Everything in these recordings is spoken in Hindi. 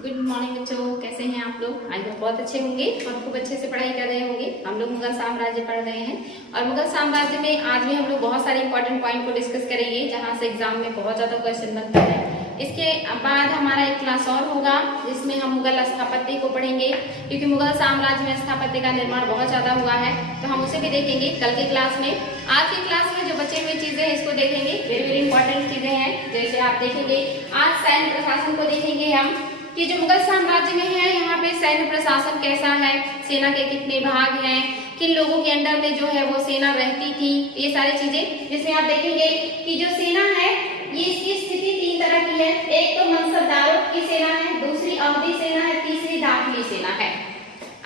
गुड मॉर्निंग बच्चों, कैसे हैं आप लोग। आई होप बहुत अच्छे होंगे और खूब अच्छे से पढ़ाई कर रहे होंगे। हम लोग मुगल साम्राज्य पढ़ रहे हैं और मुगल साम्राज्य में आज भी हम लोग बहुत सारे इंपॉर्टेंट पॉइंट को डिस्कस करेंगे जहां से एग्जाम में बहुत ज्यादा क्वेश्चन बनता है। इसके बाद हमारा एक क्लास और होगा जिसमें हम मुगल स्थापत्य को पढ़ेंगे, क्योंकि मुगल साम्राज्य में स्थापत्य का निर्माण बहुत ज्यादा हुआ है, तो हम उसे भी देखेंगे कल की क्लास में। आज की क्लास में जो बचे हुए चीजें हैं इसको देखेंगे, वेरी वेरी इंपॉर्टेंट चीजें हैं। जैसे आप देखेंगे आज सैन्य प्रशासन को देखेंगे हम कि जो मुगल साम्राज्य में है यहाँ पे सैन्य प्रशासन कैसा है, सेना के कितने भाग हैं, किन लोगों के अंडर में जो है वो सेना रहती थी, ये सारी चीजें। जिसमें आप देखेंगे कि जो सेना है ये इसकी स्थिति तीन तरह की है। एक तो मनसबदारों की सेना है, दूसरी अवधि सेना है, तीसरी दाखिली सेना है।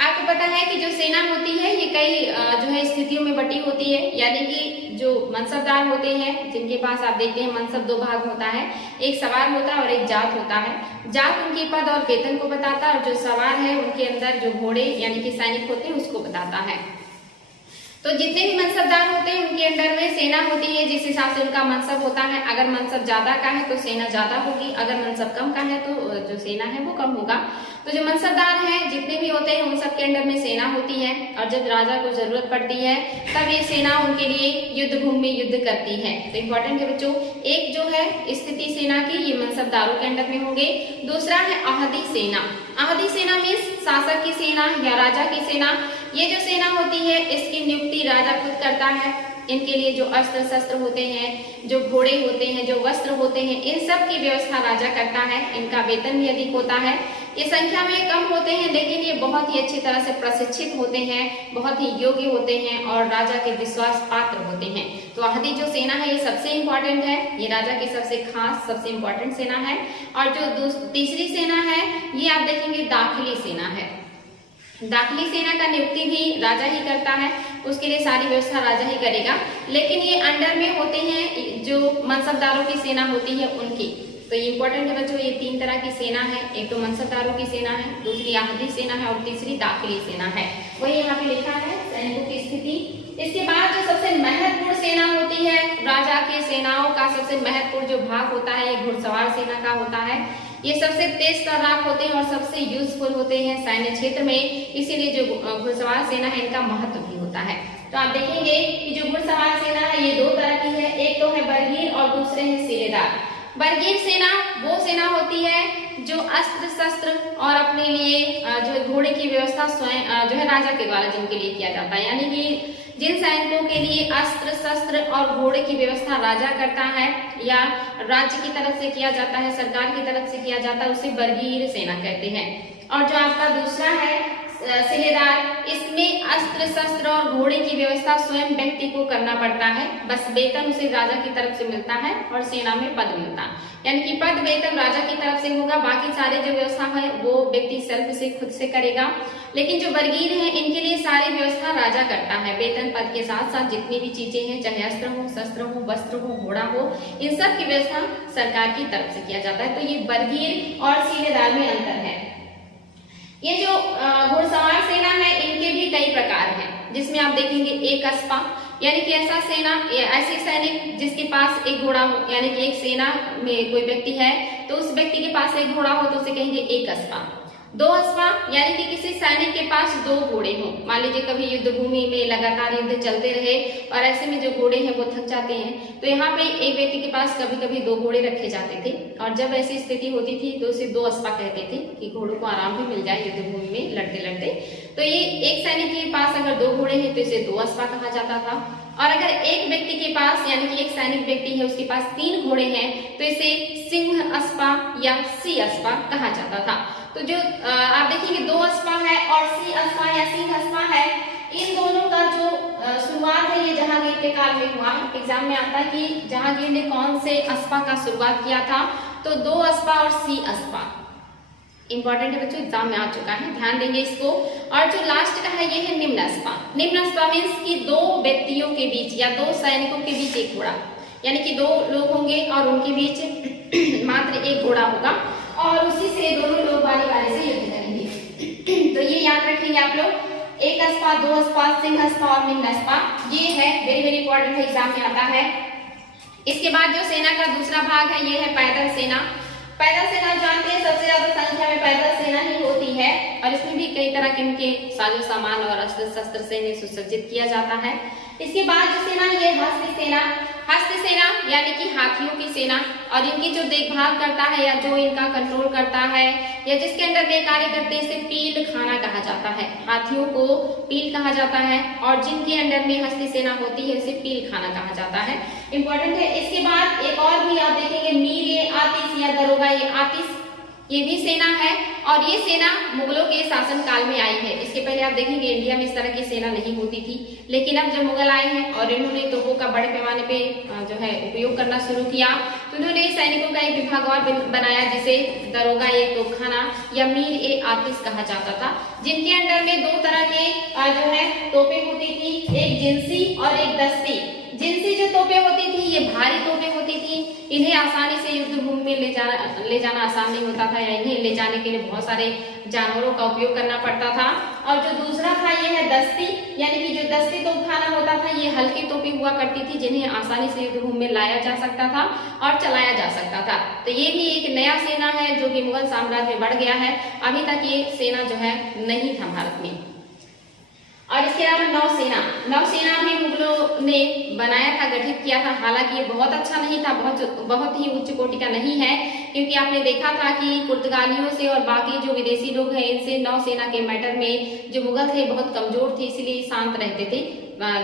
आपको पता है कि जो सेना होती है ये कई जो है स्थितियों में बटी होती है, यानी कि जो मनसबदार होते हैं जिनके पास आप देखते हैं मनसब दो भाग होता है, एक सवार होता है और एक जात होता है। जात उनके पद और वेतन को बताता है और जो सवार है उनके अंदर जो घोड़े यानी कि सैनिक होते हैं उसको बताता है। तो जितने भी मनसबदार होते हैं उनके अंडर में सेना होती है जिस हिसाब से उनका मनसब होता है। अगर मनसब ज्यादा का है तो सेना ज्यादा होगी, अगर मनसब कम का है तो जो सेना है वो कम होगा। तो जो मनसबदार हैं जितने भी होते हैं उन सब के अंडर में सेना होती है और जब राजा को जरूरत पड़ती है तब ये सेना उनके लिए युद्ध भूमि में युद्ध करती है। तो इम्पोर्टेंट है बच्चों, एक जो है स्थिति सेना की ये मनसबदारों के अंडर में होंगे, दूसरा है अहदी सेना। अहदी सेना मीन्स शासक की सेना या राजा की सेना। ये जो सेना होती है इसकी नियुक्ति राजा खुद करता है। इनके लिए जो अस्त्र शस्त्र होते हैं, जो घोड़े होते हैं, जो वस्त्र होते हैं, इन सब की व्यवस्था राजा करता है। इनका वेतन भी अधिक होता है। ये संख्या में कम होते हैं लेकिन ये बहुत ही अच्छी तरह से प्रशिक्षित होते हैं, बहुत ही योग्य होते हैं और राजा के विश्वास पात्र होते हैं। तो अहदी जो सेना है ये सबसे इम्पोर्टेंट है, ये राजा की सबसे खास सबसे इम्पोर्टेंट सेना है। और जो तीसरी सेना है ये आप देखेंगे दाखिली सेना है। दाखिली सेना का नियुक्ति भी राजा ही करता है, उसके लिए सारी व्यवस्था राजा ही करेगा, लेकिन ये अंडर में होते हैं जो मनसबदारों की सेना होती है उनकी। तो ये इंपॉर्टेंट है बच्चों, ये तीन तरह की सेना है, एक तो मनसबदारों की सेना है, दूसरी अहदी सेना है और तीसरी दाखिली सेना है। वही यहाँ पे लिखा है सैनिकों की स्थिति। इसके बाद जो सबसे महत्वपूर्ण सेना होती है राजा के सेनाओं का सबसे महत्वपूर्ण जो भाग होता है ये घुड़सवार सेना का होता है। ये सबसे तेज तर्राक होते हैं और सबसे यूजफुल होते हैं सैन्य क्षेत्र में, इसीलिए जो घुड़सवार सेना है इनका महत्व भी होता है। तो आप देखेंगे कि जो घुड़सवार सेना है ये दो तरह की है, एक तो है बरगीर और दूसरे है सिलेदार। बरगीर सेना वो सेना होती है जो अस्त्र शस्त्र और अपने लिए जो घोड़े की व्यवस्था स्वयं जो है राजा के द्वारा जिनके लिए किया जाता है, यानी कि जिन सैनिकों के लिए अस्त्र शस्त्र और घोड़े की व्यवस्था राजा करता है या राज्य की तरफ से किया जाता है, सरकार की तरफ से किया जाता है, उसे बरगीर सेना कहते हैं। और जो आपका दूसरा है सिलेदार, इसमें अस्त्र शस्त्र और घोड़े की व्यवस्था स्वयं व्यक्ति को करना पड़ता है, बस वेतन उसे राजा की तरफ से मिलता है और सेना में पद मिलता है, यानी कि पद वेतन राजा की तरफ से होगा, बाकी सारे जो व्यवस्था है वो व्यक्ति सेल्फ से खुद से करेगा। लेकिन जो बरगीर है इनके लिए सारी व्यवस्था राजा करता है, वेतन पद के साथ साथ जितनी भी चीजें हैं, चाहे अस्त्र हो, शस्त्र हो, वस्त्र हो, घोड़ा हो, इन सब की व्यवस्था सरकार की तरफ से किया जाता है। तो ये बरगीर और सिलेदार में अंतर है। ये जो घुड़सवार सेना है इनके भी कई प्रकार हैं, जिसमें आप देखेंगे एक अस्पा, यानी कि ऐसा सेना ऐसे सैनिक जिसके पास एक घोड़ा हो, यानी कि एक सेना में कोई व्यक्ति है तो उस व्यक्ति के पास एक घोड़ा हो तो उसे कहेंगे एक अस्पा। दो अस्पा, यानी कि किसी सैनिक के पास दो घोड़े हों। मान लीजिए कभी युद्ध भूमि में लगातार युद्ध चलते रहे और ऐसे में जो घोड़े हैं वो थक जाते हैं, तो यहाँ पे एक व्यक्ति के पास कभी कभी दो घोड़े रखे जाते थे और जब ऐसी स्थिति होती थी तो उसे दो अस्पा कहते थे कि घोड़ों को आराम भी मिल जाए युद्ध भूमि में लड़ते लड़ते। तो ये एक सैनिक के पास अगर दो घोड़े हैं तो इसे दो अस्पा कहा जाता था, और अगर एक व्यक्ति के पास यानी कि एक सैनिक व्यक्ति है उसके पास तीन घोड़े हैं तो इसे सिंह अस्पा या सी अस्पा कहा जाता था। तो जो आप देखेंगे दो अस्पा है और सी अस्पा या सिंह अस्पा है, इन दोनों का जो शुरुआत है ये जहांगीर के काल में हुआ है। एग्जाम में आता है कि जहांगीर ने कौन से अस्पा का शुरुआत किया था, तो दो अस्पा और सी अस्पा। इंपॉर्टेंट है बच्चों, एग्जाम में आ चुका है, ध्यान देंगे इसको। और जो लास्ट का है ये है निम्न अस्पा। निम्न अस्पा मीन्स कि दो व्यक्तियों के बीच या दो सैनिकों के बीच एक घोड़ा, यानी कि दो लोग होंगे और उनके बीच मात्र एक घोड़ा होगा और उसी से दोनों लोग बारी बारी से युद्ध करेंगे। तो ये याद रखेंगे आप लोग, एक अस्पा, दो अस्पा, सिंह अस्पा और निम्न अस्पा, ये है वेरी वेरी इंपॉर्टेंट है, एग्जाम में आता है। इसके बाद जो सेना का दूसरा भाग है ये है पैदल सेना। पैदल सेना जानते हैं सबसे ज्यादा संख्या में पैदल और इसमें भी कई तरह के इनके साजो सामान और अस्त्र शस्त्र से इन्हें सुसज्जित किया जाता है। इसके बाद जो सेना ये हस्त सेना यानी कि हाथियों की सेना, और इनकी जो देखभाल करता है या जो इनका कंट्रोल करता है या जिसके अंडर में कार्य करते हैं इसे पील खाना कहा जाता है। हाथियों को पील कहा जाता है और जिनके अंडर में हस्ती सेना होती है उसे पील खाना कहा जाता है। इंपॉर्टेंट है। इसके बाद एक और भी आप देखेंगे मीर ए आतिश या दरोगा ए आतिश, ये भी सेना है और ये सेना मुगलों के शासन काल में आई है। इसके पहले आप देखेंगे इंडिया में इस तरह की सेना नहीं होती थी, लेकिन अब जब मुगल आए हैं और इन्होंने तोपों का बड़े पैमाने पे जो है उपयोग करना शुरू किया तो इन्होंने सैनिकों का एक विभाग और बनाया जिसे दरोगा ए तोपखाना या मीर ए आतिश कहा जाता था, जिनके अंडर में दो तरह के जो है तोपें होती थी, एक जिंसी और एक दस्ती। जिनसी जो तोपें होती थी ये भारी तोपें होती थी, इन्हें आसानी से युद्ध भूमि में ले जाना आसान नहीं होता था या इन्हें ले जाने के लिए बहुत सारे जानवरों का उपयोग करना पड़ता था। और जो दूसरा था ये है दस्ती, यानी कि जो दस्ती तोपखाना होता था ये हल्की तोपें हुआ करती थी जिन्हें आसानी से युद्ध भूमि में लाया जा सकता था और चलाया जा सकता था। तो ये भी एक नया सेना है जो कि मुगल साम्राज्य में बढ़ गया है, अभी तक ये सेना जो है नहीं था भारत में। और इसके अलावा नौसेना भी मुगलों ने बनाया था, गठित किया था। हालांकि ये बहुत अच्छा नहीं था, बहुत ही उच्च कोटि का नहीं है, क्योंकि आपने देखा था कि पुर्तगालियों से और बाकी जो विदेशी लोग हैं इनसे नौसेना के मैटर में जो मुगल थे बहुत कमजोर थे, इसलिए शांत रहते थे,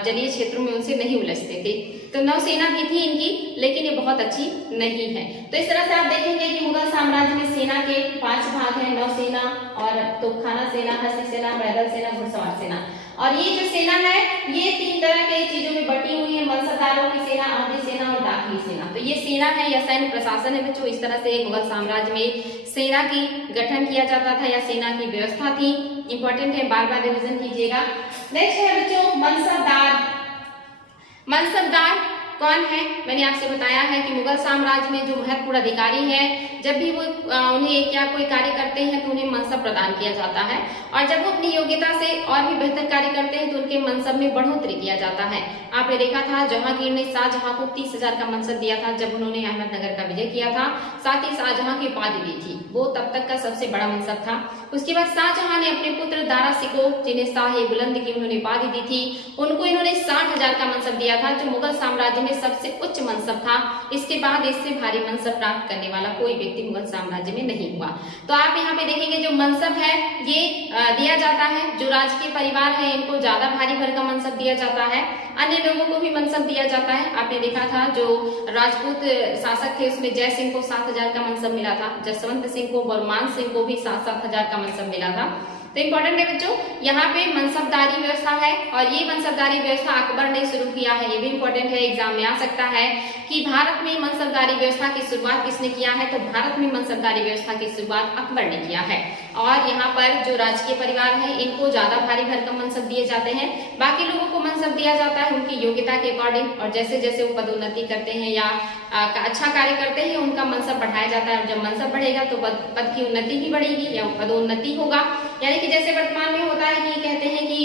जलीय क्षेत्रों में उनसे नहीं उलझते थे। तो नौसेना भी थी इनकी, लेकिन ये बहुत अच्छी नहीं है। तो इस तरह से आप देखेंगे कि मुगल साम्राज्य में सेना के 5 भाग हैं, नौसेना और तोपखाना सेना, हस्ती सेना, पैदल सेना, घुड़सवार सेना। और ये जो सेना है ये 3 तरह के चीजों में बटी हुई है, मनसबदारों की सेना, आधी सेना और दाखिली सेना। तो ये सेना है या सैन्य प्रशासन है बच्चों, इस तरह से मुगल साम्राज्य में सेना की गठन किया जाता था या सेना की व्यवस्था थी। इंपॉर्टेंट है, बार बार रिविजन कीजिएगा। नेक्स्ट है बच्चों मनसबदार। मनसबदार कौन है? मैंने आपसे बताया है कि मुगल साम्राज्य में जो महत्वपूर्ण अधिकारी है जब भी वो उन्हें क्या कोई कार्य करते हैं तो उन्हें मनसब प्रदान किया जाता है, और जब वो अपनी योग्यता से और भी बेहतर कार्य करते हैं तो उनके मनसब में बढ़ोतरी किया जाता है। आपने देखा था जहांगीर ने शाहजहां को 30,000 का मनसब दिया था जब उन्होंने अहमदनगर का विजय किया था। साथ ही शाहजहां की उपाधि दी थी, वो तब तक का सबसे बड़ा मनसब था। उसके बाद शाहजहां ने अपने पुत्र दारा सिको, जिन्हें शाह-ए-बुलंद की उन्होंने उपाधि दी थी, उनको इन्होंने 60,000 का मनसब दिया था, जो मुगल साम्राज्य में सबसे उच्च मनसब था। इसके बाद इससे भारी मनसब प्राप्त करने वाला कोई व्यक्ति मुगल साम्राज्य में नहीं हुआ। तो आप यहाँ पे देखेंगे जो मनसब है ये दिया जाता है, जो राजकीय परिवार है इनको ज्यादा भारी भर का मनसब दिया जाता है, अन्य लोगों को भी मनसब दिया जाता है। आपने देखा था जो राजपूत शासक थे उसमें जय सिंह को 7,000 का मनसब मिला था, जसवंत सिंह को, बरमान सिंह को भी 7-7 हजार का मनसब मिला था। तो इंपॉर्टेंट है बच्चों, यहाँ पे मनसबदारी व्यवस्था है और ये मनसबदारी व्यवस्था अकबर ने शुरू किया है। ये भी इंपॉर्टेंट है, एग्जाम में आ सकता है कि भारत में मनसबदारी व्यवस्था की शुरुआत किसने किया है? तो भारत में मनसबदारी व्यवस्था की शुरुआत अकबर ने किया है। और यहाँ पर जो राजकीय परिवार है इनको ज्यादा भारी भरकम मनसब दिए जाते हैं, बाकी लोगों को मनसब दिया जाता है उनकी योग्यता के अकॉर्डिंग, और जैसे जैसे वो पदोन्नति करते हैं या अच्छा कार्य करते हैं उनका मनसब बढ़ाया जाता है। और जब मनसब बढ़ेगा तो पद की उन्नति भी बढ़ेगी या पदोन्नति होगा, यानी कि जैसे वर्तमान में होता है कि कहते हैं कि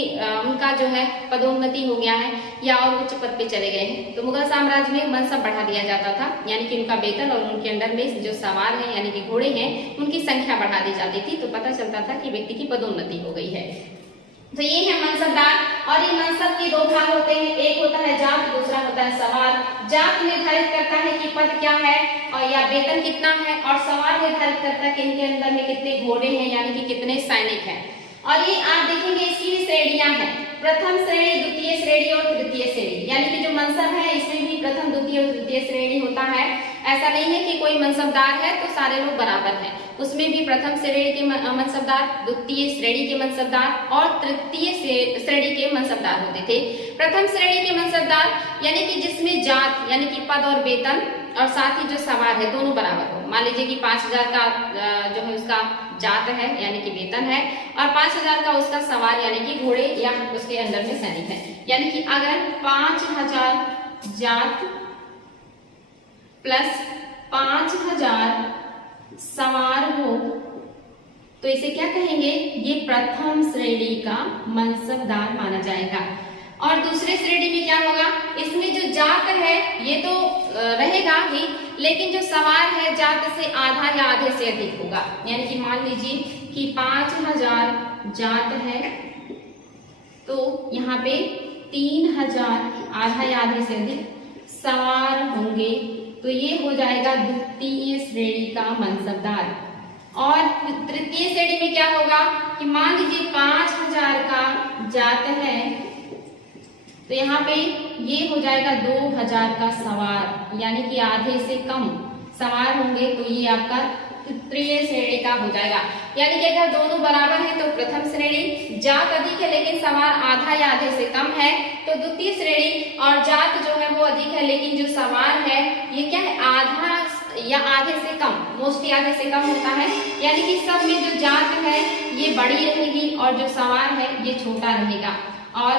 उनका जो है पदोन्नति हो गया है या और उच्च पद पे चले गए हैं। तो मुगल साम्राज्य में मनसब बढ़ा दिया जाता था, यानी कि उनका वेतन और उनके अंडर में जो सवार हैं यानी कि घोड़े हैं उनकी संख्या बढ़ा दी जाती थी, तो पता चलता था कि व्यक्ति की पदोन्नति हो गई है। तो ये है मनसबदार। और ये मनसब के 2 भाग होते हैं, एक होता है जात, दूसरा होता है सवार। जात निर्धारित करता है कि पद क्या है और या वेतन कितना है, और सवार निर्धारित करता है कि इनके अंदर में कितने घोड़े हैं यानी कि कितने सैनिक हैं। और ये आप देखेंगे इसकी श्रेणियां हैं, प्रथम श्रेणी, द्वितीय श्रेणी और तृतीय श्रेणी, यानी कि जो मनसब है इसमें भी प्रथम, द्वितीय और तृतीय श्रेणी होता है। ऐसा नहीं है कि कोई मनसबदार है तो सारे लोग बराबर हैं, उसमें भी प्रथम श्रेणी के मनसबदार, द्वितीय श्रेणी के मनसबदार और तृतीय श्रेणी के मनसबदार होते थे। प्रथम श्रेणी के मनसबदार यानी कि जिसमें जात यानी कि पद और वेतन और साथ ही जो सवार है दोनों बराबर हो। मान लीजिए कि 5,000 का जो है उसका जात है यानी कि वेतन है, और 5,000 का उसका सवार यानी कि घोड़े या उसके अंदर में सैनिक है। यानी कि अगर 5,000 जात प्लस 5,000 सवार हो तो इसे क्या कहेंगे? ये प्रथम श्रेणी का मनसबदार माना जाएगा। और दूसरे श्रेणी में क्या होगा? इसमें जो जात है ये तो रहेगा ही, लेकिन जो सवार है जात से आधा या आधे से अधिक होगा। यानी कि मान लीजिए कि 5000 जात है तो यहाँ पे 3000 आधा या आधे से अधिक सवार होंगे, तो ये हो जाएगा द्वितीय श्रेणी का मनसबदार। और तृतीय श्रेणी में क्या होगा कि मान लीजिए 5000 का जात है तो यहाँ पे ये हो जाएगा 2000 का सवार, यानी कि आधे से कम सवार होंगे, तो ये आपका तृतीय श्रेणी का हो जाएगा। यानी कि अगर दोनों बराबर है तो प्रथम श्रेणी, जात अधिक है लेकिन सवार आधा या आधे से कम है तो द्वितीय श्रेणी, और जात जो है वो अधिक है लेकिन जो सवार है ये क्या है आधा या आधे से कम, मोस्टली आधे से कम होता है। यानी कि सब में जो जात है ये बड़ी रहेगी और जो सवार है ये छोटा रहेगा। और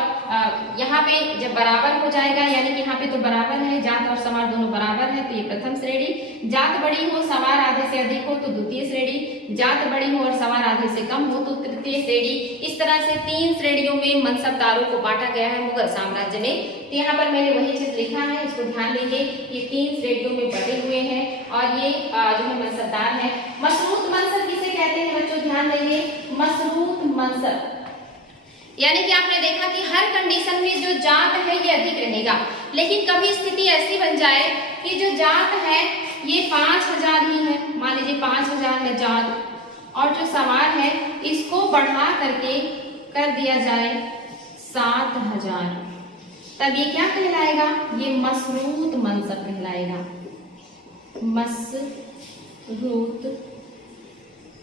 यहाँ पे जब बराबर हो जाएगा, यानी कि यहाँ पे तो बराबर है, जात और सवार दोनों बराबर है, तो ये प्रथम श्रेणी। जात बड़ी हो सवार आधे से अधिक हो तो द्वितीय श्रेणी, जात बड़ी हो और सवार आधे से कम हो तो तृतीय श्रेणी। इस तरह से 3 श्रेणियों में मनसबदारों को बांटा गया है मुगल साम्राज्य में। तो यहाँ पर मैंने वही चीज लिखा है, इसको ध्यान देंगे। ये 3 श्रेणियों में बटे हुए हैं और ये जो है मनसबदार है। मशरूत मनसब किसे कहते हैं बच्चों, ध्यान देंगे। मशरूत मनसब यानी कि आपने देखा कि हर कंडीशन में जो जात है ये अधिक रहेगा, लेकिन कभी स्थिति ऐसी बन जाए कि जो जात है ये 5000 ही है, मान लीजिए 5000 है जात, और जो सवार है इसको बढ़ा करके कर दिया जाए 7000, तब ये क्या कहलाएगा, ये मशरूत मनसब कहलाएगा। मशरूत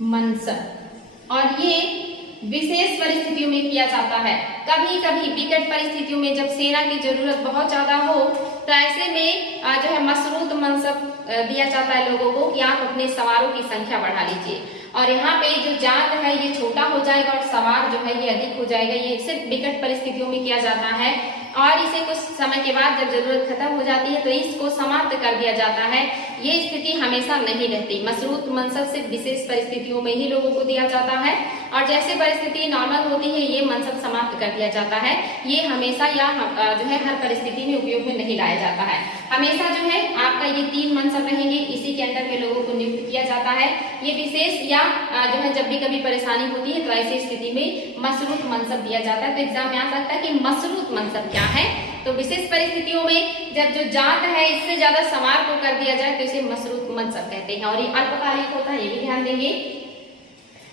मनसब। और ये विशेष परिस्थितियों में किया जाता है। कभी कभी विकट परिस्थितियों में जब सेना की जरूरत बहुत ज्यादा हो तो ऐसे में जो है मशरूत मनसब दिया जाता है लोगों को कि आप अपने सवारों की संख्या बढ़ा लीजिए। और यहाँ पे जो जात है ये छोटा हो जाएगा और सवार जो है ये अधिक हो जाएगा। ये सिर्फ विकट परिस्थितियों में किया जाता है और इसे कुछ समय के बाद जब जरूरत खत्म हो जाती है तो इसको समाप्त कर दिया जाता है। ये स्थिति हमेशा नहीं रहती। मशरूत मनसब सिर्फ विशेष परिस्थितियों में ही लोगों को दिया जाता है और जैसे परिस्थिति नॉर्मल होती है ये मनसब समाप्त कर दिया जाता है। ये हमेशा या जो है हर परिस्थिति में उपयोग में नहीं लाया जाता है। हमेशा जो है आपका ये 3 मनसब रहेंगे, इसी के अंदर में लोगों को नियुक्त किया जाता है। ये विशेष या जो है जब भी कभी परेशानी होती है तो ऐसी स्थिति में मशरूत मनसब दिया जाता है। तो एग्जाम में आ सकता है कि मशरूत मनसब क्या है। तो विशेष परिस्थितियों में जब जो जात है इससे ज्यादा सवार को कर दिया जाए तो इसे मशरूत मनसब कहते हैं और ये अल्पकालिक होता है, ये भी ध्यान देंगे।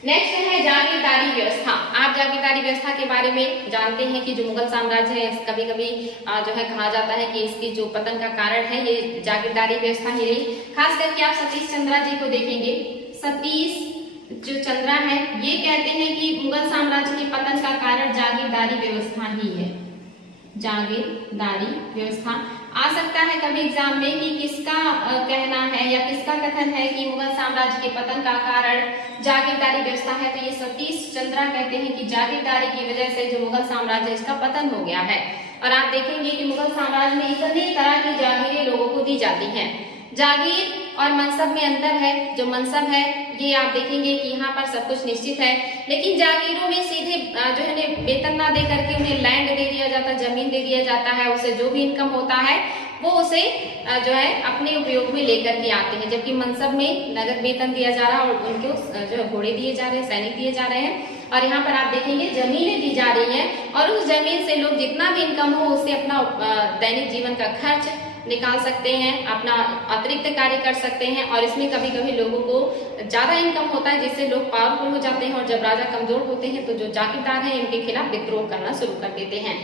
नेक्स्ट है जागीरदारी व्यवस्था। आप जागीरदारी व्यवस्था के बारे में जानते हैं कि जो मुगल साम्राज्य है कभी कभी जो है कहा जाता है कि इसकी जो पतन का कारण है ये जागीरदारी व्यवस्था ही रही। खास करके आप सतीश चंद्रा जी को देखेंगे। सतीश जो चंद्रा है ये कहते हैं कि मुगल साम्राज्य के पतन का कारण जागीरदारी व्यवस्था ही है। जागीरदारी व्यवस्था आ सकता है कभी एग्जाम में कि किसका कहना है या किसका कथन है कि मुगल साम्राज्य के पतन का कारण जागीरदारी व्यवस्था है। तो ये सतीश चंद्रा कहते हैं कि जागीरदारी की वजह से जो मुगल साम्राज्य इसका पतन हो गया है। और आप देखेंगे कि मुगल साम्राज्य में इतनी तरह की जागीरें लोगों को दी जाती हैं। जागीर और मनसब में अंतर है। जो मनसब है ये आप देखेंगे कि यहाँ पर सब कुछ निश्चित है, लेकिन जागीरों में सीधे जो है वेतन ना दे करके उन्हें लैंड दे दिया जाता है, जमीन दे दिया जाता है। उससे जो भी इनकम होता है वो उसे जो है अपने उपयोग में लेकर के आते हैं। जबकि मनसब में नगद वेतन दिया जा रहा है और उनको जो है घोड़े दिए जा रहे हैं, सैनिक दिए जा रहे हैं। और यहाँ पर आप देखेंगे जमीनें दी जा रही हैं और उस जमीन से लोग जितना भी इनकम हो उससे अपना दैनिक जीवन का खर्च निकाल सकते हैं, अपना अतिरिक्त कार्य कर सकते हैं। और इसमें कभी कभी लोगों को ज्यादा इनकम होता है जिससे लोग पावरफुल हो जाते हैं और जब राजा कमजोर होते हैं तो जो जागीरदार हैं इनके खिलाफ विद्रोह करना शुरू कर देते हैं।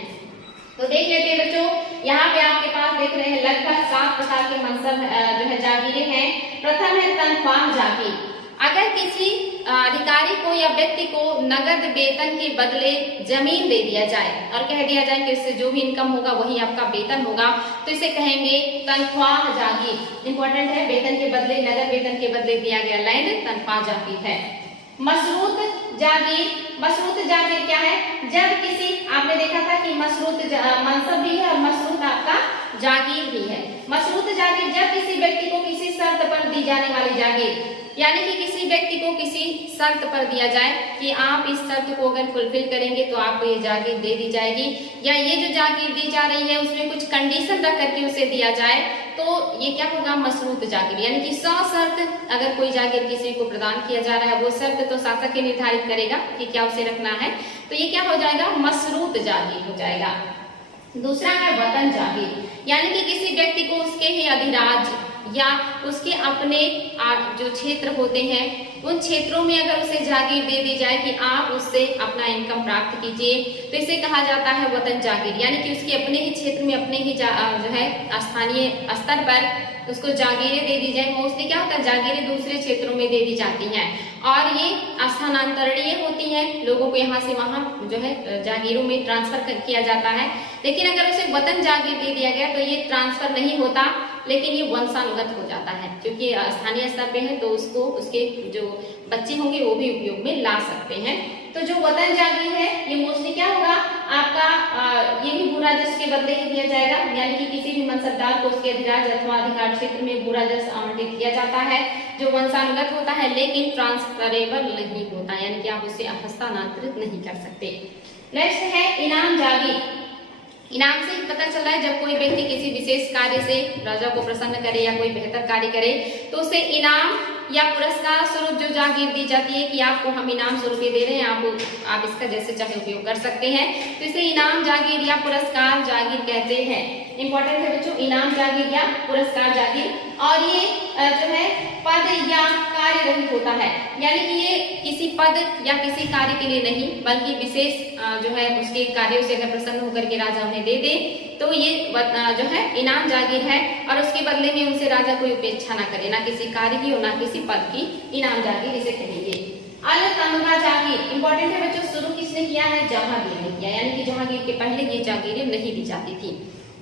तो देख लेते हैं बच्चों, यहाँ पे आपके पास देख रहे हैं लगभग 7 प्रकार के मनसब जो है जागीरें हैं। प्रथम है तनख्वाह जागीर। अगर किसी अधिकारी को या व्यक्ति को नगद वेतन के बदले जमीन दे दिया जाए और कह दिया जाए कि इससे जो भी इनकम होगा वही आपका वेतन होगा तो इसे कहेंगे तनख्वाह जागीर। इंपॉर्टेंट है, वेतन के बदले नगद वेतन के बदले दिया गया लैंड तनख्वाह जागीर है। मशरूत जागीर। मशरूत जागीर क्या है? जब किसी आपने देखा था कि मशरूत मनसब भी है और मशरूत आपका जागीर भी है। मशरूत जागीर जब किसी व्यक्ति को किसी शर्त पर दी जाने वाली जागीर, यानी कि किसी व्यक्ति को किसी शर्त पर दिया जाए कि आप इस शर्त को अगर फुलफिल करेंगे तो आपको ये जागीर दे दी जाएगी, या ये जो जागीर दी जा रही है उसमें कुछ कंडीशन रख करके उसे दिया जाए तो ये क्या होगा, मशरूत जागीर, यानी कि सशर्त अगर कोई जागीर किसी को प्रदान किया जा रहा है, वो शर्त तो शासक ही निर्धारित करेगा कि क्या उसे रखना है, तो ये क्या हो जाएगा, मशरूत जागीर हो जाएगा। दूसरा है वतन जागीर, यानी कि किसी व्यक्ति को उसके ही अधिराज्य या उसके अपने जो क्षेत्र होते हैं उन क्षेत्रों में अगर उसे जागीर दे दी जाए कि आप उससे अपना इनकम प्राप्त कीजिए, तो इसे कहा जाता है वतन जागीर, यानी कि उसके अपने ही क्षेत्र में अपने ही जो है स्थानीय स्तर पर उसको जागीरें दे दी जाए। मोस्टली क्या होता है, जागीरें दूसरे क्षेत्रों में दे दी जाती हैं और ये स्थानांतरणीय होती हैं, लोगों को यहाँ से वहाँ जो है जागीरों में ट्रांसफर किया जाता है। लेकिन अगर उसे वतन जागीर दे दिया गया तो ये ट्रांसफर नहीं होता, लेकिन ये वंशानुगत हो जाता है, क्योंकि स्थानीय स्तर पे है तो उसको उसके जो बच्चे होंगे वो भी उपयोग में ला सकते हैं। तो जो वतन जागीर है ये मोस्टली क्या होगा आपका, ये भी भू राजस्व के बदले ही दिया जाएगा, यानी कि किसी भी मनसबदार को उसके अधिराज्य अथवा अधिकार क्षेत्र में भू राजस्व आवंटित किया जाता है, जो वंशानुगत होता है लेकिन ट्रांसफरेबल नहीं होता, यानी कि आप उसे हस्तांतरित नहीं कर सकते। नेक्स्ट है इनाम जागीर। इनाम से पता चल रहा है जब कोई व्यक्ति किसी विशेष कार्य से राजा को प्रसन्न करे या कोई बेहतर कार्य करे तो उसे इनाम या पुरस्कार स्वरूप जो जागीर दी जाती है कि आपको हम इनाम स्वरूप दे रहे हैं, आप इसका जैसे चाहे उपयोग कर सकते हैं, तो इसे इनाम जागीर या पुरस्कार जागीर कहते हैं। इंपॉर्टेंट है बच्चों, इनाम जागीर या पुरस्कार जागीर। और ये जो है पद या कार्य रहित होता है, यानी कि ये किसी पद या किसी कार्य के लिए नहीं बल्कि विशेष जो है उसके कार्यों से अगर प्रसन्न होकर के राजा उन्हें दे दे तो ये जो है इनाम जागीर है और उसके बदले में उनसे राजा कोई उपेक्षा ना करे, ना किसी कार्य की और ना किसी पद की, इनाम जागीर इसे कहेंगे। अल-तमगा जागीर इंपॉर्टेंट है बच्चों, शुरू किसने किया है, जहांगीर ने किया, यानी कि जहांगीर के पहले ये जागीरें नहीं दी जाती थी।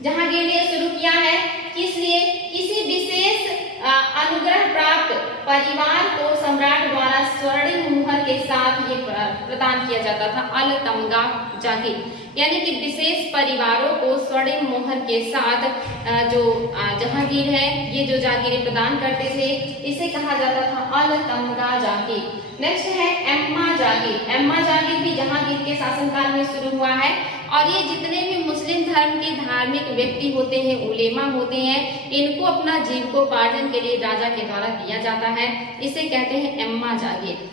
जहांगीर ने शुरू किया है किस लिए, किसी विशेष अनुग्रह प्राप्त परिवार को सम्राट द्वारा स्वर्णिम मुहर के साथ ये प्रदान किया जाता था। अल-तमगा जागीर यानी कि विशेष परिवारों को स्वर्णिम मोहर के साथ जो जहांगीर है ये जो जागीरें प्रदान करते थे इसे कहा जाता था अल-तमगा जागीर। नेक्स्ट है एम्मा जागीर। एम्मा जागीर भी जहांगीर के शासनकाल में शुरू हुआ है और ये जितने भी मुस्लिम धर्म के धार्मिक व्यक्ति होते हैं, उलेमा होते हैं, इनको अपना जीविकोपार्जन के लिए राजा के द्वारा दिया जाता है, इसे कहते हैं एम्मा जागीर।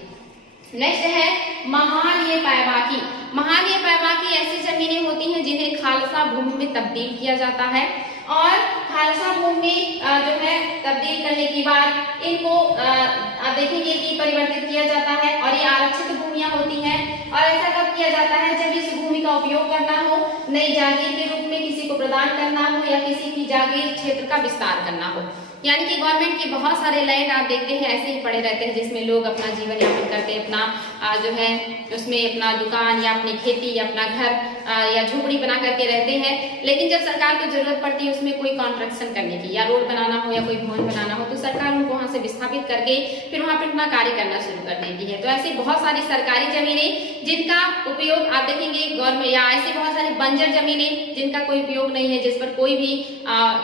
नेक्स्ट है महान-ए पैबाकी। महान-ए पैबाकी ऐसी जमीनें होती हैं जिन्हें खालसा भूमि में तब्दील किया जाता है और खालसा भूमि में जो है तब्दील करने के बाद इनको आप देखेंगे कि परिवर्तित किया जाता है और ये आरक्षित भूमियां होती हैं और ऐसा कब किया जाता है जब इस भूमि का उपयोग करना हो, नई जागीर के रूप में किसी को प्रदान करना हो या किसी की जागीर क्षेत्र का विस्तार करना हो। यानी कि गवर्नमेंट के बहुत सारे लैंड आप देखते हैं ऐसे ही पड़े रहते हैं जिसमें लोग अपना जीवन यापन करते हैं, अपना जो है उसमें अपना दुकान या अपनी खेती या अपना घर या झोपड़ी बना करके रहते हैं, लेकिन जब सरकार को जरूरत पड़ती है उसमें कोई कंस्ट्रक्शन करने की या रोड बनाना हो या कोई भवन बनाना हो तो सरकार उनको वहां से विस्थापित करके फिर वहां पर अपना कार्य करना शुरू कर देती है। तो ऐसी बहुत सारी सरकारी जमीनें जिनका उपयोग आप देखेंगे गवर्नमेंट या ऐसी बहुत सारी बंजर जमीनें जिनका कोई उपयोग नहीं है, जिस पर कोई भी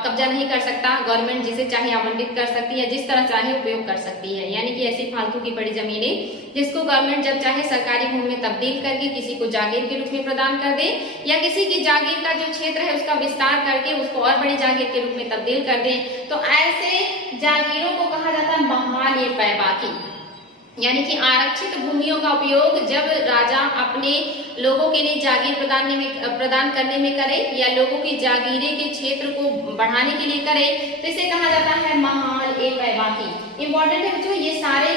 कब्जा नहीं कर सकता, गवर्नमेंट जिसे चाहे आवंटित कर सकती है, जिस तरह चाहे उपयोग कर सकती है। यानी कि ऐसी फालतू की बड़ी जमीनें जिसको गवर्नमेंट जब चाहे सरकारी भूमि में तब्दील करके किसी को जागीर के रूप में प्रदान कर दे या किसी की जागीर का जो क्षेत्र है उसका विस्तार करके उसको और बड़ी जागीर के रूप में तब्दील कर दे, तो ऐसे जागीरों को कहा जाता है महान-ए पैबाकी। यानी कि आरक्षित भूमियों का उपयोग जब राजा अपने लोगों के लिए जागीर प्रदान करने में करे या लोगों की जागीरे के क्षेत्र को बढ़ाने के लिए करे तो इसे कहा जाता है महान-ए पैबाकी। इंपॉर्टेंट है बच्चों, ये सारे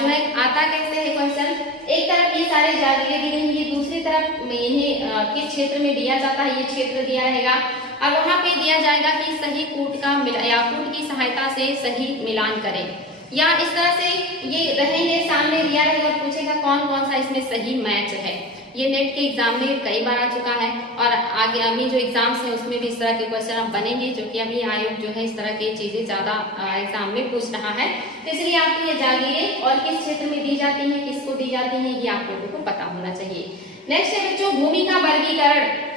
जो है आता कैसे है क्वेश्चन, एक तरफ ये सारे जागीरें दी गई है, दूसरी तरफ इन्हें किस क्षेत्र में दिया जाता है ये क्षेत्र दिया रहेगा। अब वहां पे दिया जाएगा कि सही कूट का या कूट की सहायता से सही मिलान करें या इस तरह से ये रहेंगे, सामने दिया रहेगा और पूछेगा कौन कौन सा इसमें सही मैच है। ये नेट के एग्जाम में कई बार आ चुका है और आगे अभी जो एग्जाम्स हैं उसमें भी इस तरह के क्वेश्चन अब बनेंगे, जो कि अभी आयोग जो है इस तरह की चीजें ज्यादा एग्जाम में पूछ रहा है। तो इसलिए आपको ये जागीरें और किस क्षेत्र में दी जाती है, किसको दी जाती है, ये आप लोगों को पता होना चाहिए। नेक्स्ट है बच्चों भूमि का वर्गीकरण।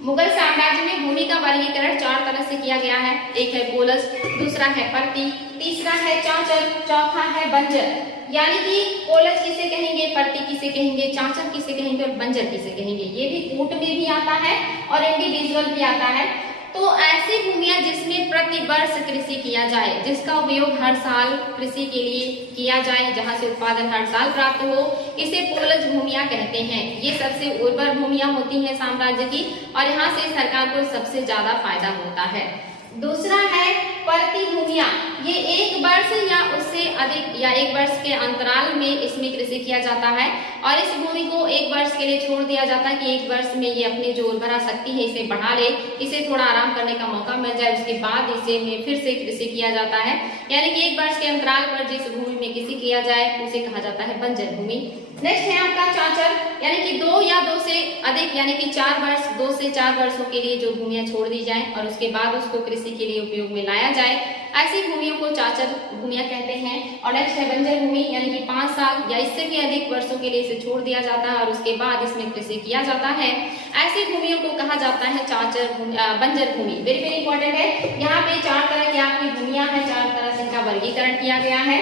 मुगल साम्राज्य में भूमि का वर्गीकरण 4 तरह से किया गया है। एक है पोलस, दूसरा है पर्ती, तीसरा है चांचर, चौथा है बंजर। यानी कि पोलस किसे कहेंगे, पर्ती किसे कहेंगे, चांचर किसे कहेंगे और बंजर किसे कहेंगे। ये भी कूट में भी आता है और इंडिविजुअल भी आता है। तो ऐसी भूमियां जिसमें प्रति वर्ष कृषि किया जाए, जिसका उपयोग हर साल कृषि के लिए किया जाए, जहां से उत्पादन हर साल प्राप्त हो, इसे पूर्वज भूमियां कहते हैं। ये सबसे उर्वर भूमियां होती हैं साम्राज्य की और यहाँ से सरकार को सबसे ज्यादा फायदा होता है। दूसरा है परती भूमियां, ये एक वर्ष या उससे अधिक या एक वर्ष के अंतराल में इसमें कृषि किया जाता है और इस भूमि को एक वर्ष के लिए छोड़ दिया जाता है कि एक वर्ष में ये अपनी जो उर्वरा शक्ति है इसे बढ़ा ले, इसे थोड़ा आराम करने का मौका मिल जाए, उसके बाद इसे में फिर से कृषि किया जाता है। यानी कि एक वर्ष के अंतराल पर जिस भूमि में कृषि किया जाए उसे कहा जाता है बंजर भूमि। नेक्स्ट है आपका चाचर, यानी कि 2 या 2 से अधिक यानी कि 4 वर्ष, 2 से 4 वर्षों के लिए जो भूमियां छोड़ दी जाएं और उसके बाद उसको कृषि के लिए उपयोग में लाया जाए, ऐसी भूमियों को चाचर भूमियां कहते हैं। और नेक्स्ट है बंजर भूमि, यानी कि 5 साल या इससे भी अधिक वर्षों के लिए इसे छोड़ दिया जाता है और उसके बाद इसमें कृषि किया जाता है, ऐसी भूमियों को कहा जाता है चाचर बंजर भूमि। वेरी वेरी इंपॉर्टेंट है, यहाँ पे 4 तरह की आपकी भूमियां हैं, 4 तरह से इनका वर्गीकरण किया गया है।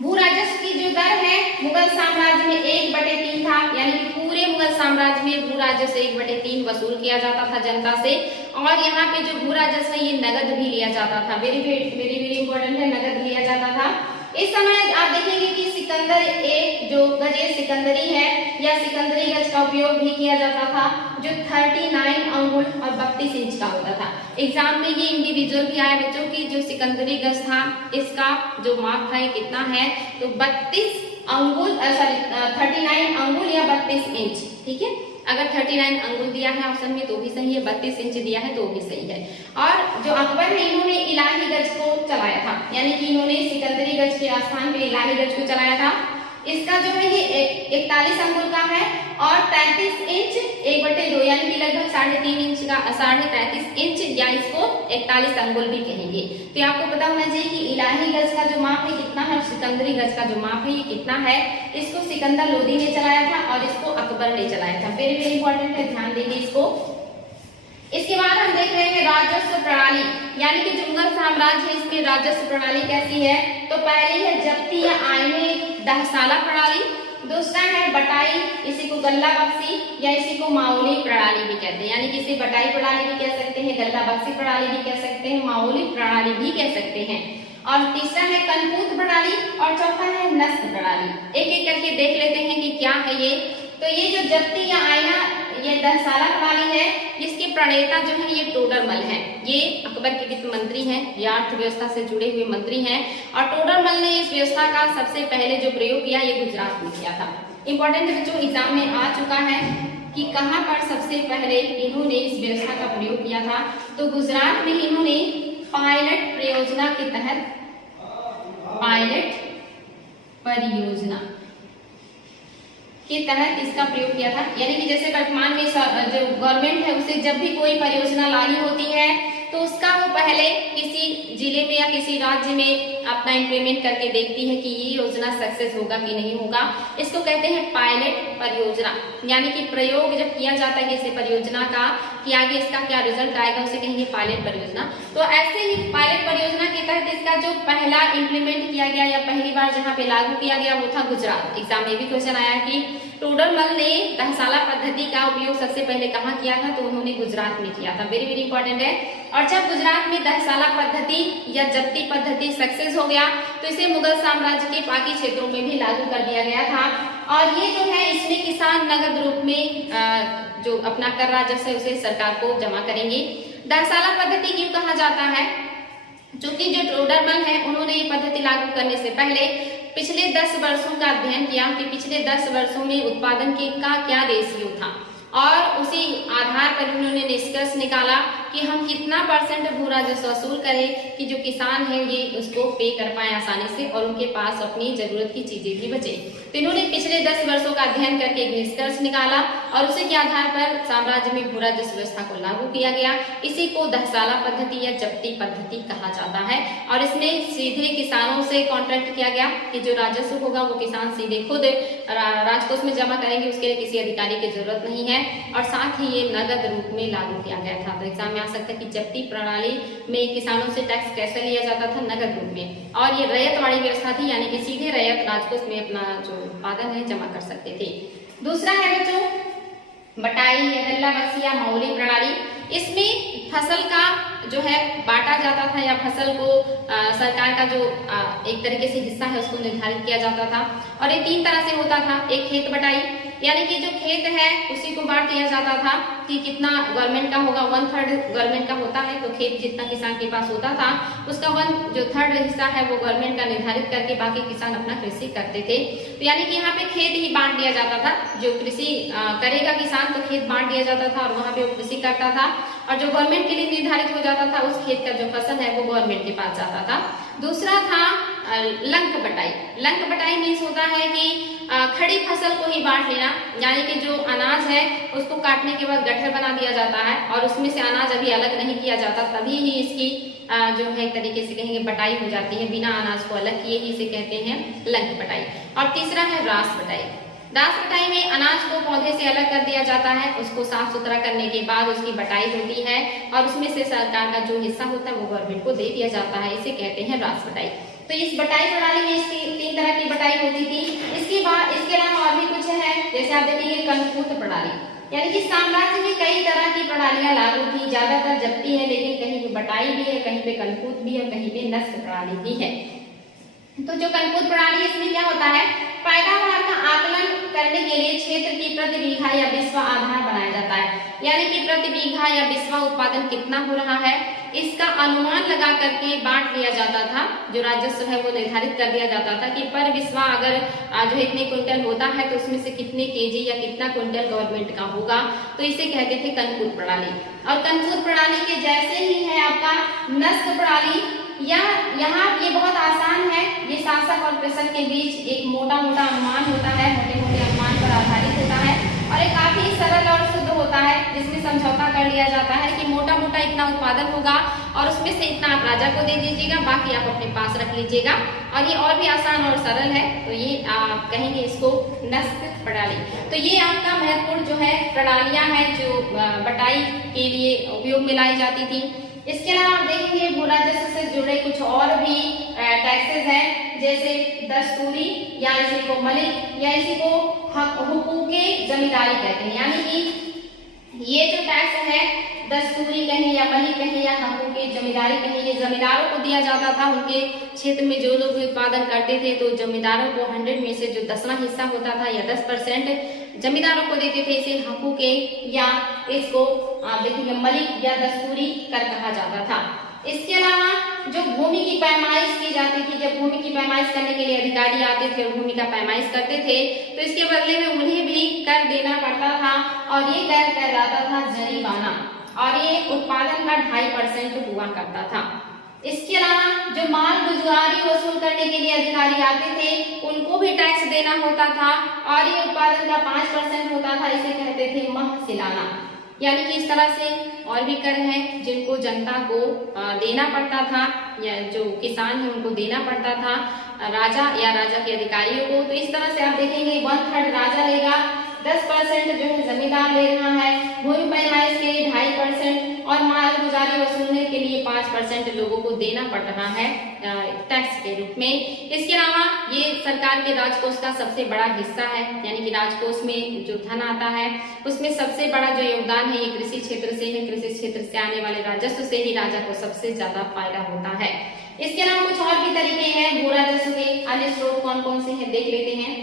भू राजस्व की जो दर है मुगल साम्राज्य में 1/3 था, यानी कि पूरे मुगल साम्राज्य में भू राजस्व 1/3 वसूल किया जाता था जनता से। और यहाँ पे जो भू राजस्व है ये नगद भी लिया जाता था। वेरी वेरी इंपॉर्टेंट है, नगद लिया जाता था। इस समय आप देखेंगे कि सिकंदर एक जो गजे सिकंदरी है या सिकंदरी गज का उपयोग भी किया जाता था, जो 39 अंगुल और 32 इंच का होता था। एग्जाम में ये इंडिविजुअल भी आया बच्चों की जो सिकंदरी गज था इसका जो माप था ये कितना है, तो 32 अंगुल 39 अंगुल या 32 इंच। ठीक है, अगर 39 अंगुल दिया है ऑप्शन में तो भी सही है, 32 इंच दिया है तो भी सही है। और जो अकबर है इन्होंने इलाही गज को चलाया था, यानी कि इन्होंने सिकंदरी गज के स्थान पे इलाही गज को चलाया था। इसका जो है ये 41 अंगुल का है और 33 इंच 1/2 यानी कि लगभग 3.5 इंच का 33.5 इंच या इसको 41 अंगुल भी कहेंगे। तो आपको पता होना चाहिए कि इलाही गज का जो माप है कितना है और सिकंदरी गज का जो माप है ये कितना है। इसको सिकंदर लोदी ने चलाया था और इसको अकबर ने चलाया था। वेरी वेरी इंपॉर्टेंट है, ध्यान देंगे इसको। इसके बाद हम देख रहे हैं राजस्व प्रणाली, यानी कि जो मुगल साम्राज्य है इसमें राजस्व प्रणाली कैसी है। तो पहली है जब्ती या आईने दहसाला प्रणाली, दूसरा है बटाई, इसी को गल्ला बख्शी या इसी को माओली प्रणाली भी कहते हैं, यानी कि इसे बटाई प्रणाली भी कह सकते हैं, गल्ला बख्शी प्रणाली भी कह सकते हैं, माओली प्रणाली भी कह सकते हैं। और तीसरा है कनपूत प्रणाली और चौथा है नस्क प्रणाली। एक एक करके देख लेते हैं कि क्या है ये। तो ये जो जब्ती या आईना ये दहसाला प्रणाली है, इसके प्रणेता जो है ये टोडरमल है। ये अकबर के वित्त मंत्री हैं, ये अर्थव्यवस्था से जुड़े हुए मंत्री हैं और टोडरमल ने इस व्यवस्था का सबसे पहले जो प्रयोग किया ये गुजरात में किया था। इंपॉर्टेंट बच्चों एग्जाम में आ चुका है कि कहाँ पर सबसे पहले इन्होंने इस व्यवस्था का प्रयोग किया था। तो गुजरात में इन्होंने पायलट परियोजना के तहत, पायलट परियोजना के तहत इसका प्रयोग किया था। यानी कि जैसे वर्तमान में जो गवर्नमेंट है उसे जब भी कोई परियोजना लानी होती है तो उसका वो पहले किसी जिले में या किसी राज्य में अपना इंप्लीमेंट करके देखती है कि ये योजना सक्सेस होगा कि नहीं होगा। इसको कहते हैं पायलट परियोजना, यानी कि प्रयोग जब किया जाता है किसी परियोजना का कि आगे इसका क्या रिजल्ट आएगा उसे कहेंगे पायलट परियोजना। तो ऐसे ही पायलट परियोजना के तहत इसका जो पहला इंप्लीमेंट किया गया या पहली बार जहाँ पे लागू किया गया वो था गुजरात। एग्जाम में भी क्वेश्चन आया कि टोडरमल ने दहसाला पद्धति का उपयोग सबसे पहले कहाँ किया था, तो उन्होंने गुजरात में किया था। वेरी वेरी इंपॉर्टेंट है। और जब गुजरात में दहसाला पद्धति या जब्ती पद्धति सक्सेस हो गया तो इसे मुगल साम्राज्य के बाकी क्षेत्रों में भी लागू कर दिया गया था। और ये जो है इसमें किसान नगद रूप में जो अपना कर राजस्व है उसे सरकार को जमा करेंगे। दहसाला पद्धति क्यों कहा जाता है, क्योंकि जो टोडरमल है उन्होंने ये पद्धति लागू करने से पहले पिछले 10 वर्षों का अध्ययन किया कि पिछले 10 वर्षों में उत्पादन का क्या रेशियो था और उसी आधार पर उन्होंने निष्कर्ष निकाला कि हम कितना % भू राजस्व वसूल करें कि जो किसान है ये उसको पे कर पाए आसानी से और उनके पास अपनी जरूरत की चीजें भी बचे। तो इन्होंने पिछले 10 वर्षों का अध्ययन करके एक निष्कर्ष निकाला और उसी के आधार पर साम्राज्य में भू राजस्व व्यवस्था को लागू किया गया। इसी को दहसाला पद्धति या जब्ती पद्धति कहा जाता है। और इसमें सीधे किसानों से कॉन्ट्रैक्ट किया गया कि जो राजस्व होगा वो किसान सीधे खुद राजकोष में जमा करेंगे, उसके लिए किसी अधिकारी की जरूरत नहीं है। और साथ ही ये नगद रूप में लागू किया गया था। तो एग्जाम में आ सकता है कि जब्ती प्रणाली में किसानों से टैक्स कैसे लिया जाता था, नगद रूप में। और ये रैयत वाली व्यवस्था थी, यानी कि सीधे रैयत राजकोष में अपना जो उत्पादन है जमा कर सकते थे। दूसरा है बच्चों बटाई या गल्ला बख्शी या मौली प्रणाली। इसमें फसल का जो है बांटा जाता था या फसल को सरकार का जो एक तरीके से हिस्सा है उसको निर्धारित किया जाता था। और ये 3 तरह से होता था। एक खेत बटाई, यानी कि जो खेत है उसी को बांट दिया जाता था कि कितना गवर्नमेंट का होगा, 1/3 गवर्नमेंट का होता है, तो खेत जितना किसान के पास होता था उसका 1/3 हिस्सा है वो गवर्नमेंट का निर्धारित करके बाकी किसान अपना कृषि करते थे। तो यानी कि यहाँ पे खेत ही बांट दिया जाता था। जो कृषि करेगा किसान तो खेत बांट दिया जाता था और वहाँ पे वो कृषि करता था, और जो गवर्नमेंट के लिए निर्धारित हो जाता था उस खेत का जो फसल है वो गवर्नमेंट के पास जाता था। दूसरा था लंक बटाई। लंक बटाई मीन्स होता है कि खड़ी फसल को ही बांट लेना, यानी कि जो अनाज है उसको काटने के बाद गट्ठर बना दिया जाता है और उसमें से अनाज अभी अलग नहीं किया जाता, तभी ही इसकी जो है एक तरीके से कहेंगे बटाई हो जाती है। बिना अनाज को अलग किए ही इसे कहते हैं लंक बटाई। और तीसरा है रास बटाई। रास बटाई में अनाज को पौधे से अलग कर दिया जाता है, उसको साफ सुथरा करने के बाद उसकी बटाई होती है और उसमें से सरकार का जो हिस्सा होता है वो गवर्नमेंट को दे दिया जाता है, इसे कहते हैं रास बटाई। तो इस बटाई प्रणाली में इसकी 3 तरह की बटाई होती थी। इसके अलावा और भी कुछ है, जैसे आप देखिए कनकूट प्रणाली, यानी कि साम्राज्य में कई तरह की प्रणालियां लागू थी, ज्यादातर जब्ती है लेकिन कहीं पे बटाई भी है, कहीं पे कनकूट भी है, कहीं पे नस्क प्रणाली भी है। तो जो कनकूट प्रणाली इसमें क्या होता है, पैदावार का आकलन करने के लिए क्षेत्र की प्रति बीघा या बिस्वा आधार बनाया जाता है, यानी कि प्रति बीघा या बिस्वा उत्पादन कितना हो रहा है इसका अनुमान लगा करके बांट लिया जाता था। जो राजस्व है वो निर्धारित कर दिया जाता था कि पर बिस्वा अगर जो इतने क्विंटल होता है तो उसमें से कितने केजी या कितना क्विंटल गवर्नमेंट का होगा, तो इसे कहते थे कनकूट प्रणाली। और कनकूट प्रणाली के जैसे ही है आपका नस्क प्रणाली, या यहाँ ये बहुत आसान है, ये शासक और प्रशासक के बीच एक मोटा मोटा अनुमान होता है, मोटे मोटे अनुमान पर आधारित होता है और ये काफी सरल और शुद्ध होता है, जिसमें समझौता कर लिया जाता है कि मोटा मोटा इतना उत्पादन होगा और उसमें से इतना आप राजा को दे दीजिएगा, बाकी आप अपने पास रख लीजिएगा। और ये और भी आसान और सरल है, तो ये आप कहेंगे इसको नस्क प्रणाली। तो ये आपका महत्वपूर्ण जो है प्रणालियां हैं जो बटाई के लिए उपयोग में लाई जाती थी। इसके अलावा आप देखेंगे भू राजस्व से जुड़े कुछ और भी टैक्सेस हैं, जैसे दस्तूरी या इसी को मलिक या इसी को हुकूके जमींदारी कहते हैं, यानी कि ये जो टैक्स है दस्तूरी कहें या मलिक कहें या हुकूके जमींदारी कहें, ये जमींदारों को दिया जाता था। उनके क्षेत्र में जो लोग उत्पादन करते थे तो जमींदारों को 100 में से जो 10वां हिस्सा होता था या 10% जमींदारों को देते थे। इसे हकूके या इसको देखिए मलिक या दस्तूरी कर कहा जाता था। इसके अलावा जो भूमि की पैमाइश की जाती थी, जब भूमि की पैमाइश करने के लिए अधिकारी आते थे और भूमि का पैमाइश करते थे तो इसके बदले में उन्हें भी कर देना पड़ता था और ये कर कहलाता था जरीमाना, और ये उत्पादन का 2.5% हुआ करता था। इसके अलावा जो माल गुजारी वसूल करने के लिए अधिकारी आते थे उनको भी टैक्स देना होता था और ये उत्पादन का 5% होता था, इसे कहते थे महसिलाना। यानी कि इस तरह से और भी कर हैं जिनको जनता को देना पड़ता था, या जो किसान है उनको देना पड़ता था राजा या राजा के अधिकारियों को। तो इस तरह से आप देखेंगे 1/3 राजा लेगा, 10% जो है जमींदार ले रहा है, भूमि पैमाइश के लिए 2.5% और माल गुजारी वसूलने के लिए 5% लोगों को देना पड़ रहा है टैक्स के रूप में। इसके अलावा ये सरकार के राजकोष का सबसे बड़ा हिस्सा है, यानी कि राजकोष में जो धन आता है उसमें सबसे बड़ा जो योगदान है ये कृषि क्षेत्र से है। कृषि क्षेत्र से आने वाले राजस्व से ही राजा को सबसे ज्यादा फायदा होता है। इसके अलावा कुछ और भी तरीके हैं भू राजस्व के, अन्य स्रोत कौन कौन से हैं देख लेते हैं।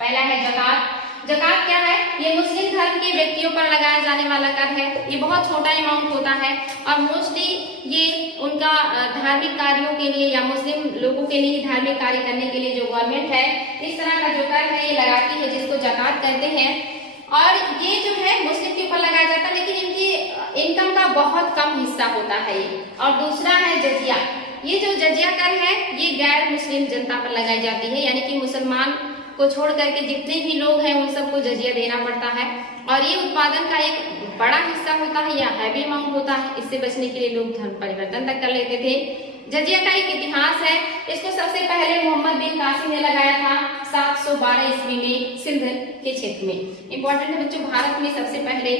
पहला है जकात। जकात क्या है, ये मुस्लिम धर्म के व्यक्तियों पर लगाया जाने वाला कर है। ये बहुत छोटा अमाउंट होता है और मोस्टली ये उनका धार्मिक कार्यों के लिए या मुस्लिम लोगों के लिए धार्मिक कार्य करने के लिए जो गवर्नमेंट है इस तरह का जो कर है ये लगाती है, जिसको जकात कहते हैं। और ये जो है मुस्लिम के ऊपर लगाया जाता है, लेकिन इनकी इनकम का बहुत कम हिस्सा होता है ये। और दूसरा है जजिया। ये जो जजिया कर है ये गैर मुस्लिम जनता पर लगाई जाती है, यानी कि मुसलमान को छोड़ करके जितने भी लोग हैं उन सबको जजिया देना पड़ता है और ये उत्पादन का एक बड़ा हिस्सा होता है या हैवी अमाउंट होता है। इससे बचने के लिए लोग धर्म परिवर्तन तक कर लेते थे। जजिया का एक इतिहास है, इसको सबसे पहले मोहम्मद बिन कासिम ने लगाया था 712 ईस्वी में सिंध के क्षेत्र में। इंपॉर्टेंट है बच्चों, भारत में सबसे पहले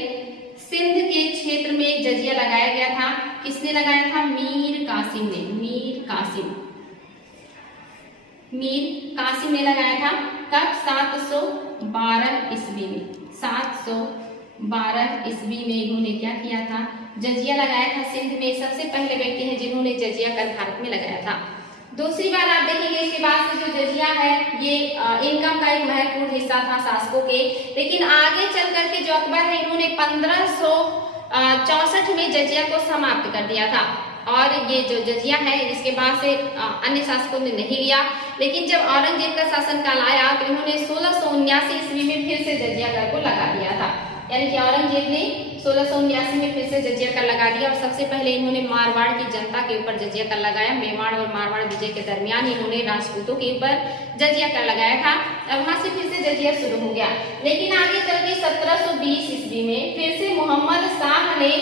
सिंध के क्षेत्र में एक जजिया लगाया गया था। किसने लगाया था? मीर कासिम ने। मीर कासिम ने लगाया था। कब? 712 ईस्वी में। 712 12 ईस्वी में इन्होंने क्या किया था, जजिया लगाया था। सिंध में सबसे पहले व्यक्ति हैं जिन्होंने जजिया कर भारत में लगाया था। दूसरी बात आप देखेंगे इसके बाद से जो जजिया है ये इनकम का एक महत्वपूर्ण हिस्सा था शासकों के, लेकिन आगे चल करके जो अकबर है इन्होंने 1564 में जजिया को समाप्त कर दिया था। और ये जो जजिया है इसके बाद से अन्य शासकों ने नहीं लिया, लेकिन जब औरंगजेब का शासनकाल आया तो इन्होंने 1679 ईस्वी में फिर से जजिया कर को लगा दिया था। यानी कि औरंगजेब ने 1679 में फिर से जजिया कर लगा दिया और सबसे पहले इन्होंने मारवाड़ की जनता के ऊपर जजिया कर लगाया। मेवाड़ और मारवाड़ विजय के दरमियान इन्होंने राजपूतों के ऊपर जजिया कर लगाया था और वहां से फिर से जजिया शुरू हो गया। लेकिन आगे चल के 1720 ईस्वी में फिर से मोहम्मद शाह ने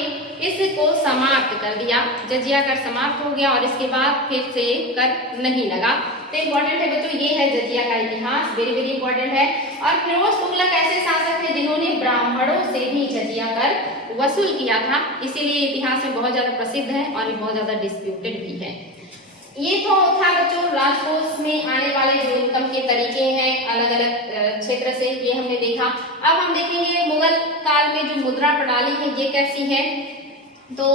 इसको समाप्त कर दिया, जजिया कर समाप्त हो गया और इसके बाद फिर से कर नहीं लगा। तो इम्पोर्टेंट है बच्चों, ये है जजिया का इतिहास, वेरी वेरी इंपॉर्टेंट है। और फिरोज तुगलक ऐसे शासक थे जिन्होंने ब्राह्मणों से भी जजिया कर वसूल किया था, इसीलिए इतिहास में बहुत ज्यादा प्रसिद्ध है और बहुत ज्यादा डिस्प्यूटेड भी है। ये तो था बच्चों राजकोष में आने वाले जो इनकम के तरीके हैं अलग अलग क्षेत्र से, ये हमने देखा। अब हम देखेंगे मुगल काल में जो मुद्रा प्रणाली है ये कैसी है, तो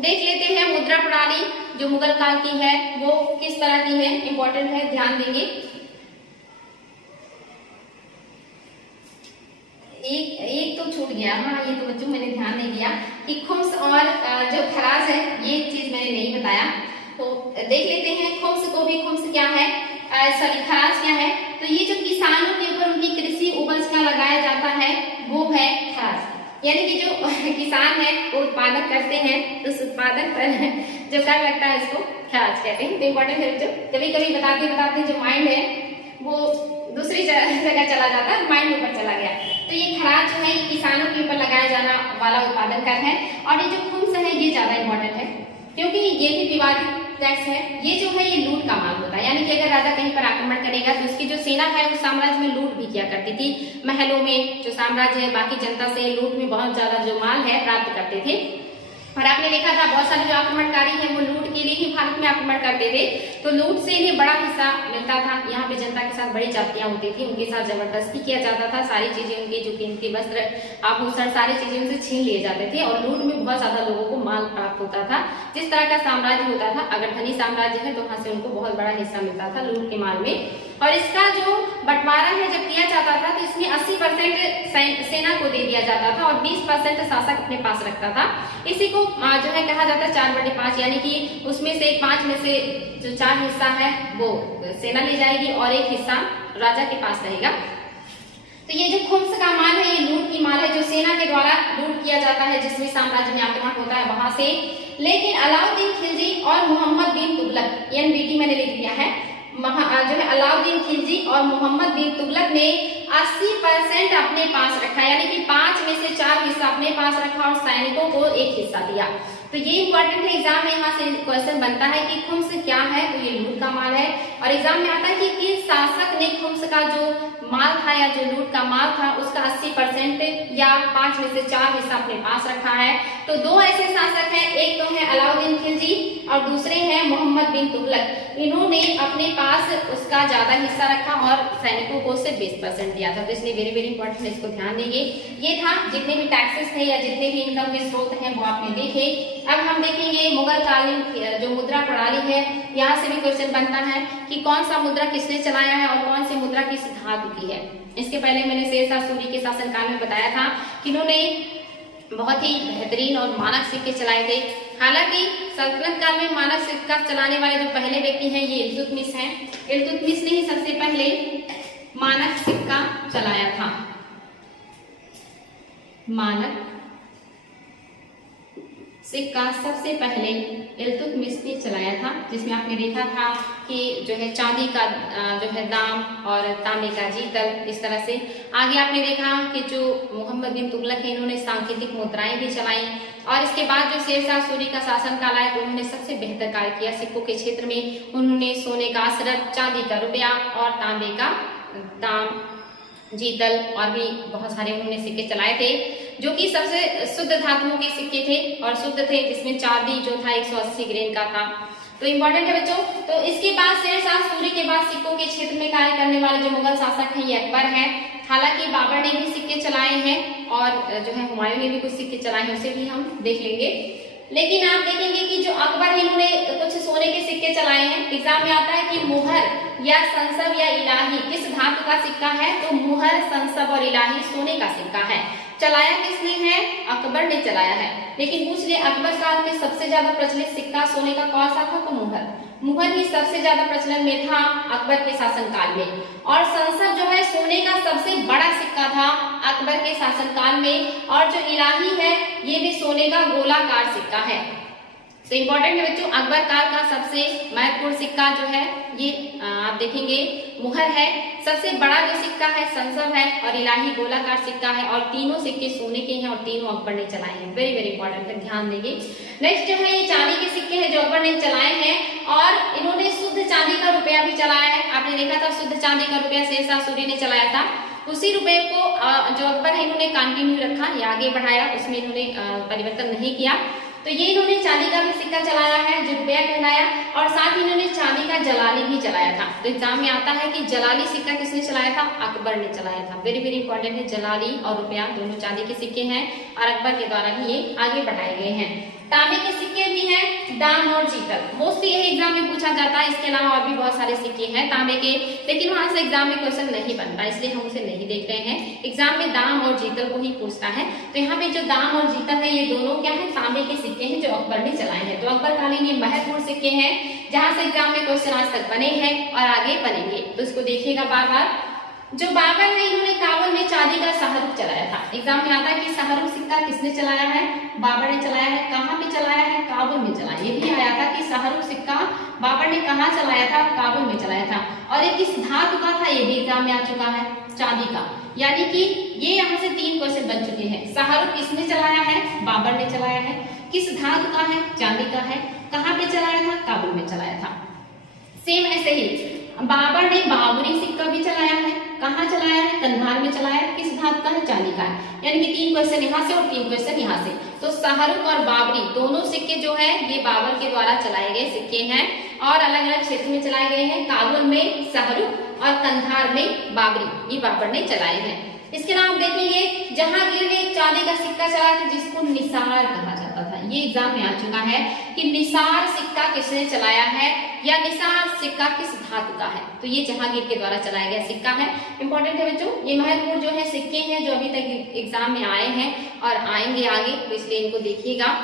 देख लेते हैं। मुद्रा प्रणाली जो मुगल काल की है वो किस तरह की है, इंपॉर्टेंट है, ध्यान देंगे। एक तो छूट गया, हाँ ये तो बच्चों मैंने ध्यान नहीं दिया कि खुम्स और जो खराज है ये चीज मैंने नहीं बताया, तो देख लेते हैं। खुम्स को भी, खुम्स क्या है, सॉरी खराज क्या है, तो ये जो किसानों के ऊपर उनकी कृषि उपज का लगाया जाता है वो है खराज। यानी कि जो किसान है वो उत्पादन करते हैं, उस उत्पादन पर जो कर लगता है इसको खराज कहते हैं। तो इम्पोर्टेंट है जो कभी कभी बताते बताते जो माइंड है वो दूसरी जगह चला जाता है, माइंड ऊपर चला गया। तो ये खराज जो है ये किसानों के ऊपर लगाया जाना वाला उत्पादन कर है। और ये जो खुम्स है ये ज्यादा इंपॉर्टेंट है क्योंकि ये भी विवादित टैक्स है। ये जो है ये लूट का माल होता है, यानी कि अगर राजा कहीं पर आक्रमण करेगा तो उसकी जो सेना है उस साम्राज्य में लूट भी किया करती थी। महलों में जो साम्राज्य है बाकी जनता से लूट में बहुत ज्यादा जो माल है प्राप्त करते थे। और आपने देखा था बहुत सारे जो आक्रमणकारी हैं वो लूट के लिए ही भारत में आक्रमण करते थे, तो लूट से इन्हें बड़ा हिस्सा मिलता था। यहाँ पे जनता के साथ बड़ी जातियां होती थी, उनके साथ जबरदस्ती किया जाता था, सारी चीजें उनके जो कीमती वस्त्र आभूषण सारी चीजें उनसे छीन लिए जाते थे और लूट में बहुत ज्यादा लोगों को माल प्राप्त होता था। जिस तरह का साम्राज्य होता था, अगर धनी साम्राज्य है तो वहां से उनको बहुत बड़ा हिस्सा मिलता था लूट के माल में। और इसका जो बंटवारा है जब किया जाता था तो इसमें 80% सेना को दे दिया जाता था और 20% शासक अपने पास रखता था। इसी को जो है कहा जाता है 4/5, यानी कि उसमें से 5 में से जो 4 हिस्सा है वो सेना ले जाएगी और 1 हिस्सा राजा के पास रहेगा। तो ये जो खुम्स का माल है ये लूट की माल है जो सेना के द्वारा लूट किया जाता है जिसमें साम्राज्य में आक्रमण होता है वहां से। लेकिन अलाउद्दीन खिलजी और मोहम्मद बिन तुगलक, NBT मैंने लिख दिया है, जो है अलाउद्दीन खिलजी और मोहम्मद बिन तुगलक ने 80% अपने पास रखा, यानी कि 5 में से 4 हिस्सा अपने पास रखा और सैनिकों को 1 हिस्सा दिया। तो ये इंपॉर्टेंट है, एग्जाम में यहाँ से क्वेश्चन बनता है कि खुम्स क्या है, तो ये लूट का माल है। और एग्जाम में आता है कि किस शासक ने खुम्स का जो माल था या जो लूट का माल था उसका 80% या 5 में से 4 हिस्सा अपने पास रखा है। तो 2 ऐसे शासक हैं, एक तो है अलाउद्दीन खिलजी और दूसरे हैं मोहम्मद बिन तुगलक। इन्होंने अपने पास उसका ज्यादा हिस्सा रखा और सैनिकों को सिर्फ 20% दिया था, तो इसलिए वेरी वेरी इंपॉर्टेंट है, इसको ध्यान देंगे। ये था जितने भी टैक्सेस थे या जितने भी इनकम के स्रोत हैं वो आपने देखे। अब हम देखेंगे मुगल कालीन जो मुद्रा प्रणाली है, यहाँ से भी क्वेश्चन बनता है कि कौन सा मुद्रा किसने चलाया है और कौन सी मुद्रा किस धातु की है। इसके पहले मैंने शेरशाह सूरी के शासनकाल में बताया था कि इन्होंने बहुत ही बेहतरीन और मानक सिक्के चलाए थे। हालांकि सल्तनत काल में मानक सिक्का चलाने वाले जो पहले व्यक्ति हैं ये इल्तुतमिश हैं। इल्तुतमिश ने ही सबसे पहले मानक सिक्का चलाया था। मानक सिक्का सबसे पहले इल्तुतमिश ने चलाया था, जिसमें आपने देखा था कि जो है चांदी का जो है दाम और तांबे का जीतल, इस तरह से। आगे आपने देखा कि जो मोहम्मद बिन तुगलक है इन्होंने सांकेतिक मुद्राएं भी चलाई। और इसके बाद जो शेरशाह सूरी का शासनकाल आया तो उन्होंने सबसे बेहतर कार्य किया सिक्कों के क्षेत्र में। उन्होंने सोने का असरफ, चांदी का रुपया और तांबे का दाम, जीतल और भी बहुत सारे उन्होंने सिक्के चलाए थे जो कि सबसे शुद्ध धातुओं के सिक्के थे और शुद्ध थे, जिसमें चांदी जो था 180 ग्रेन का था। तो इम्पोर्टेंट है बच्चों। तो इसके बाद शेरशाह सूरी के बाद सिक्कों के क्षेत्र में कार्य करने वाले जो मुगल शासक हैं ये अकबर है। हालांकि बाबर ने भी सिक्के चलाए हैं और जो है हुमायूं ने भी कुछ सिक्के चलाए हैं, उसे भी हम देख लेंगे। लेकिन आप देखेंगे कि जो अकबर है इन्होंने कुछ सोने के सिक्के चलाए हैं। एग्जाम में आता है कि मुहर या संसब या इलाही किस धातु का सिक्का है, तो मुहर, संसब और इलाही सोने का सिक्का है। चलाया किसने है, अकबर ने चलाया है। लेकिन पूछ ले अकबर काल में सबसे ज्यादा प्रचलित सिक्का सोने का कौन सा था, तो मुहर। मुहर ही सबसे ज्यादा प्रचलन में था अकबर के शासनकाल में। और संसद जो है सोने का सबसे बड़ा सिक्का था अकबर के शासनकाल में। और जो इलाही है ये भी सोने का गोलाकार सिक्का है। तो इम्पोर्टेंट है बच्चों, अकबर काल का सबसे महत्वपूर्ण सिक्का जो है ये आप देखेंगे मुहर है। सबसे बड़ा जो सिक्का है संसव है और इलाही गोलाकार सिक्का है। और तीनों सिक्के सोने के हैं और तीनों अकबर ने चलाए हैं। वेरी वेरी इंपॉर्टेंट है, ध्यान देंगे। नेक्स्ट जो है ये चांदी के सिक्के हैं जो अकबर ने चलाए हैं। और इन्होंने शुद्ध चांदी का रुपया भी चलाया है। आपने देखा था शुद्ध चांदी का रुपया शेरशाह सूरी ने चलाया था। उसी रुपये को जो अकबर है इन्होंने कंटिन्यू रखा या आगे बढ़ाया, उसमें इन्होंने परिवर्तन नहीं किया। तो ये इन्होंने चांदी का भी सिक्का चलाया है जो रुपया कहलाया। और साथ ही इन्होंने चांदी का जलाली भी चलाया था। तो एग्जाम में आता है कि जलाली सिक्का किसने चलाया था, अकबर ने चलाया था। वेरी वेरी इंपॉर्टेंट है, जलाली और रुपया दोनों चांदी के सिक्के हैं और अकबर के द्वारा ही ये आगे बढ़ाए गए हैं। तांबे के सिक्के भी हैं, दाम और जीतल, मोस्टली यही एग्जाम में पूछा जाता है। इसके अलावा और भी बहुत सारे सिक्के हैं तांबे के, लेकिन वहां से एग्जाम में क्वेश्चन नहीं बनता, इसलिए हम उसे नहीं देख रहे हैं। एग्जाम में दाम और जीतल को ही पूछता है। तो यहाँ पे जो दाम और जीतल है ये दोनों क्या है, तांबे के सिक्के हैं जो अकबर ने चलाए हैं। तो अकबर कालीन ये महत्वपूर्ण सिक्के हैं जहां से एग्जाम में क्वेश्चन आज तक बने हैं और आगे बनेंगे, तो इसको देखिएगा बार बार। जो बाबर है इन्होंने काबुल में चांदी का शाहरुख चलाया था। एग्जाम में आता है कि शाहरुख सिक्का किसने चलाया है, बाबर ने चलाया है। कहाँ पे चलाया है, काबुल में चलाया। ये भी आया था कि शाहरुख सिक्का बाबर ने कहाँ चलाया था, काबुल में चलाया था। और ये किस धातु का था, ये भी एग्जाम में आ चुका है, चांदी का। यानी कि ये यहाँ से 3 क्वेश्चन बन चुके हैं। शाहरुख किसने चलाया है, बाबर ने चलाया है। किस धातु का है, चांदी का है। कहाँ पे चलाया था, काबुल में चलाया था। सेम ऐसे ही बाबर ने बाबरी सिक्का भी चलाया है। कहाँ चलाया है, कंधार में चलाया है। किस धातु का है, चांदी का है। यानी कि 3 क्वेश्चन यहाँ से और 3 क्वेश्चन यहाँ से। तो शाहरुख और बाबरी दोनों सिक्के जो है ये बाबर के द्वारा चलाए गए सिक्के हैं और अलग अलग क्षेत्र में चलाए गए हैं। काबुल में शाहरुख और कंधार में बाबरी, ये बाबर ने चलाए हैं। इसके अलावा देखेंगे जहांगीर ने चांदी का सिक्का चलाया था जिसको निसार कहा जाता था। ये एग्जाम में आ चुका है कि निसार सिक्का किसने चलाया है या निसार सिक्का किस धातु का है। तो ये जहांगीर के द्वारा चलाया गया सिक्का है। इंपॉर्टेंट है बच्चों, ये महत्वपूर्ण जो है सिक्के हैं जो अभी तक एग्जाम में आए हैं और आएंगे आगे, तो इसलिए इनको देखिएगा।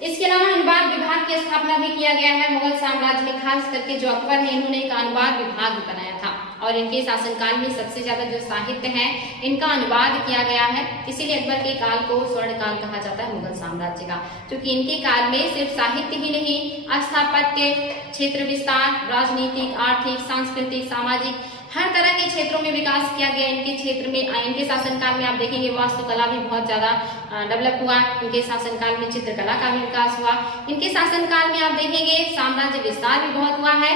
इसके अलावा अनुवाद विभाग की स्थापना भी किया गया है मुगल साम्राज्य में। खास करके जो अकबर है इन्होंने एक अनुवाद विभाग बनाया था और इनके शासनकाल में सबसे ज्यादा जो साहित्य है इनका अनुवाद किया गया है। इसीलिए अकबर के काल को स्वर्ण काल कहा जाता है मुगल साम्राज्य का, क्योंकि इनके काल में सिर्फ साहित्य ही नहीं, स्थापत्य, क्षेत्र विस्तार, राजनीतिक, आर्थिक, सांस्कृतिक, सामाजिक हर तरह के क्षेत्रों में विकास किया गया। इनके क्षेत्र में, इनके शासनकाल में आप देखेंगे वास्तुकला भी बहुत ज्यादा डेवलप हुआ। इनके शासनकाल में चित्रकला का भी विकास हुआ। इनके शासनकाल में आप देखेंगे साम्राज्य विस्तार भी बहुत हुआ है,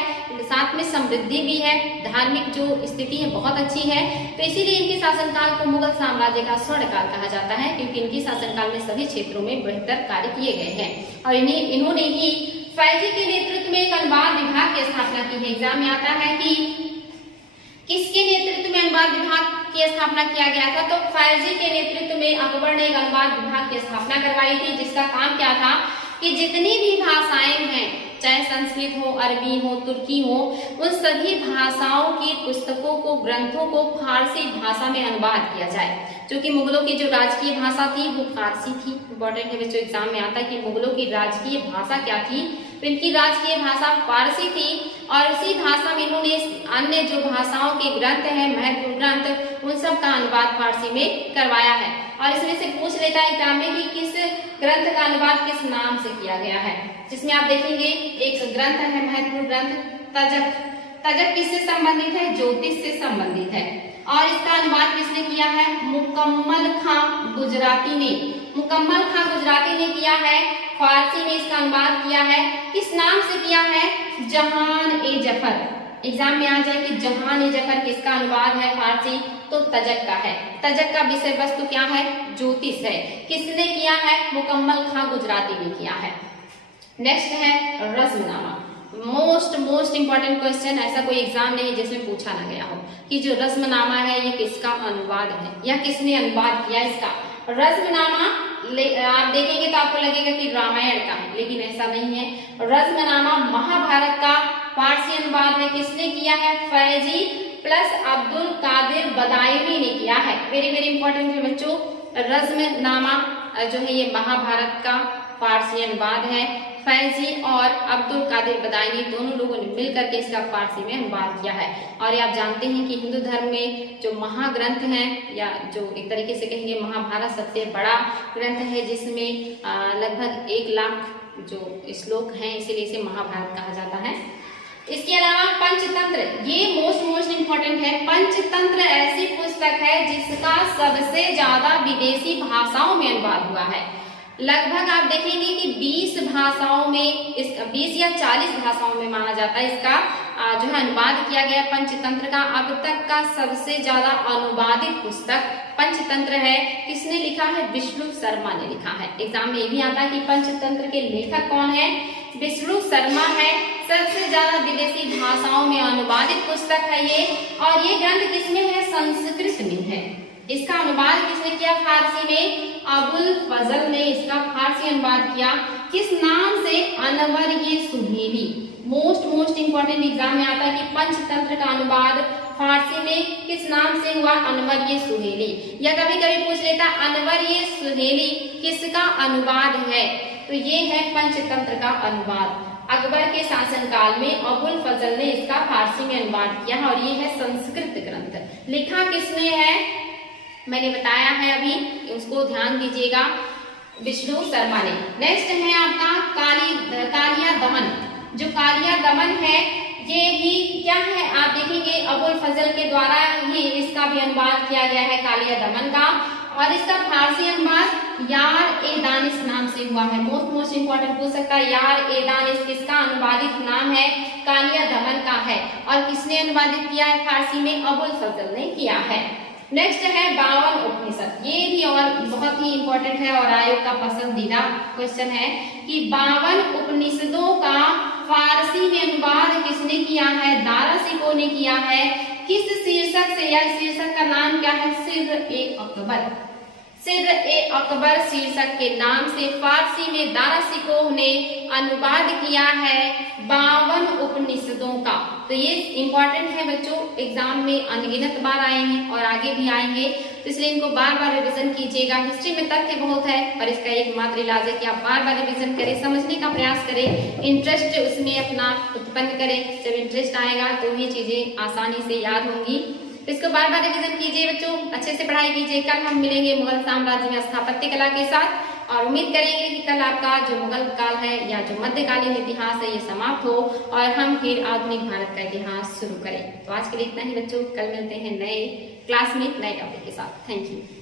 साथ में समृद्धि भी है, धार्मिक जो स्थिति है बहुत अच्छी है। तो इसीलिए इनके शासनकाल को मुगल साम्राज्य का स्वर्ण काल कहा जाता है, क्योंकि इनके शासनकाल में सभी क्षेत्रों में बेहतर कार्य किए गए हैं। और इन्होंने ही फैजी के नेतृत्व में एक अनुवाद विभाग की स्थापना की है। एग्जाम में आता है कि किसके नेतृत्व में अनुवाद विभाग की स्थापना किया गया था, तो फैजी के नेतृत्व में अकबर ने एक अनुवाद विभाग की स्थापना करवाई थी, जिसका काम क्या था कि जितनी भी भाषाएं हैं, चाहे संस्कृत हो, अरबी हो, तुर्की हो, उन सभी भाषाओं की पुस्तकों को, ग्रंथों को फारसी भाषा में अनुवाद किया जाए। क्योंकि मुगलों की जो राजकीय भाषा थी वो फारसी थी। इंपॉर्टेंट है बच्चों, एग्जाम में आता है कि मुगलों की राजकीय भाषा क्या थी, तो इनकी राजकीय भाषा फारसी थी। और इसी भाषा में इन्होंने अन्य जो भाषाओं के ग्रंथ हैं, महत्वपूर्ण ग्रंथ, उन सब का अनुवाद फारसी में करवाया है। और इसमें से पूछ लेता है एग्जाम में कि किस ग्रंथ का अनुवाद किस नाम से किया गया है, जिसमें आप देखेंगे एक ग्रंथ है महत्वपूर्ण ग्रंथ तजक। तजक किससे संबंधित है, ज्योतिष से संबंधित है। और इसका अनुवाद किसने किया है, मुकम्मल खां गुजराती ने। मुकम्मल खां गुजराती ने किया है। फारसी में इसका अनुवाद किया है। किस नाम से किया है, जहान ए जफर। एग्जाम में आ जाए कि जहान ए जफर किसका अनुवाद है फारसी, तो तजक का है। तजक का विषय वस्तु क्या है, ज्योतिष है। किसने किया है, मुकम्मल खां गुजराती ने किया है। नेक्स्ट है रस्मनामा। मोस्ट इंपॉर्टेंट क्वेश्चन, ऐसा कोई एग्जाम नहीं जिसमें पूछा ना गया हो कि जो रस्मनामा है ये किसका अनुवाद है या किसने अनुवाद किया इसका। रस्मनामा आप देखेंगे तो आपको लगेगा कि रामायण का है, लेकिन ऐसा नहीं है। रस्मनामा महाभारत का फारसी अनुवाद है। किसने किया है? फैजी प्लस अब्दुल कादिर बदायूनी ने किया है। वेरी वेरी इंपॉर्टेंट है बच्चों। रस्मनामा जो है ये महाभारत का फारसी अनुवाद है। फैजी और अब्दुल कादिर बदायूनी दोनों लोगों ने मिलकर के इसका फारसी में अनुवाद किया है। और ये आप जानते हैं कि हिंदू धर्म में जो महाग्रंथ है या जो एक तरीके से कहेंगे महाभारत सबसे बड़ा ग्रंथ है, जिसमें लगभग 1 लाख जो श्लोक हैं, इसीलिए इसे महाभारत कहा जाता है। इसके अलावा पंचतंत्र, ये मोस्ट इंपॉर्टेंट है। पंचतंत्र ऐसी पुस्तक है जिसका सबसे ज्यादा विदेशी भाषाओं में अनुवाद हुआ है। लगभग आप देखेंगे कि 20 भाषाओं में, 20 या 40 भाषाओं में माना जाता है इसका जो है अनुवाद किया गया पंचतंत्र का। अब तक का सबसे ज्यादा अनुवादित पुस्तक पंचतंत्र है। किसने लिखा है? विष्णु शर्मा ने लिखा है। एग्जाम में ये भी आता है कि पंचतंत्र के लेखक कौन है? विष्णु शर्मा है। सबसे ज्यादा विदेशी भाषाओं में अनुवादित पुस्तक है ये। और ये ग्रंथ किसमें है? संस्कृत में है। इसका अनुवाद किसने किया? फारसी में अबुल फजल ने इसका फारसी अनुवाद किया। किस नाम से? अनवर ये सुहेली। मोस्ट इंपॉर्टेंट एग्जाम में आता है कि पंचतंत्र का अनुवाद फारसी में किस नाम से हुआ? अनवर ये सुहेली। या कभी कभी पूछ लेता अनवर ये सुहेली किसका अनुवाद है? तो ये है पंचतंत्र का अनुवाद। अकबर के शासनकाल में अबुल फजल ने इसका फारसी में अनुवाद किया और ये है संस्कृत ग्रंथ। लिखा किसने है? मैंने बताया है अभी, उसको ध्यान दीजिएगा, विष्णु शर्मा ने। नेक्स्ट है आपका कालिया दमन। जो कालिया दमन है ये भी क्या है? आप देखेंगे अबुल फजल के द्वारा ही इसका भी अनुवाद किया गया है कालिया दमन का। और इसका फारसी अनुवाद यार ए दानिश नाम से हुआ है। मोस्ट इंपॉर्टेंट पूछ सकता है, यार ए दानिश किसका अनुवादित नाम है? कालिया दमन का है। और किसने अनुवादित किया है फारसी में? अबुल फजल ने किया है। नेक्स्ट है 52 उपनिषद। ये भी और बहुत ही इंपॉर्टेंट है और आयोग का पसंदीदा क्वेश्चन है कि 52 उपनिषदों का फारसी में अनुवाद किसने किया है? दारा शिकोह ने किया है। किस शीर्षक से? या शीर्षक का नाम क्या है? सिर-ए-अकबर। सिर-ए-अकबर शीर्षक के नाम से फारसी में दारा शिकोह ने अनुवाद किया है 52 उपनिषदों का। तो ये इंपॉर्टेंट है बच्चों, एग्जाम में अनगिनत बार आए हैं और आगे भी आएंगे, तो इसलिए इनको बार बार रिवीजन कीजिएगा। हिस्ट्री में तथ्य बहुत है और इसका एकमात्र इलाज है कि आप बार बार रिवीजन करें, समझने का प्रयास करें, इंटरेस्ट उसमें अपना उत्पन्न करें। जब इंटरेस्ट आएगा तो ये चीजें आसानी से याद होंगी। तो इसको बार बार रिवीजन कीजिए बच्चों, अच्छे से पढ़ाई कीजिए। कल हम मिलेंगे मुगल साम्राज्य में स्थापत्य कला के साथ और उम्मीद करेंगे कि कल आपका जो मुगल काल है या जो मध्यकालीन इतिहास है ये समाप्त हो और हम फिर आधुनिक भारत का इतिहास शुरू करें। तो आज के लिए इतना ही बच्चों, कल मिलते हैं नए क्लास में नए टॉपिक के साथ। Thank you.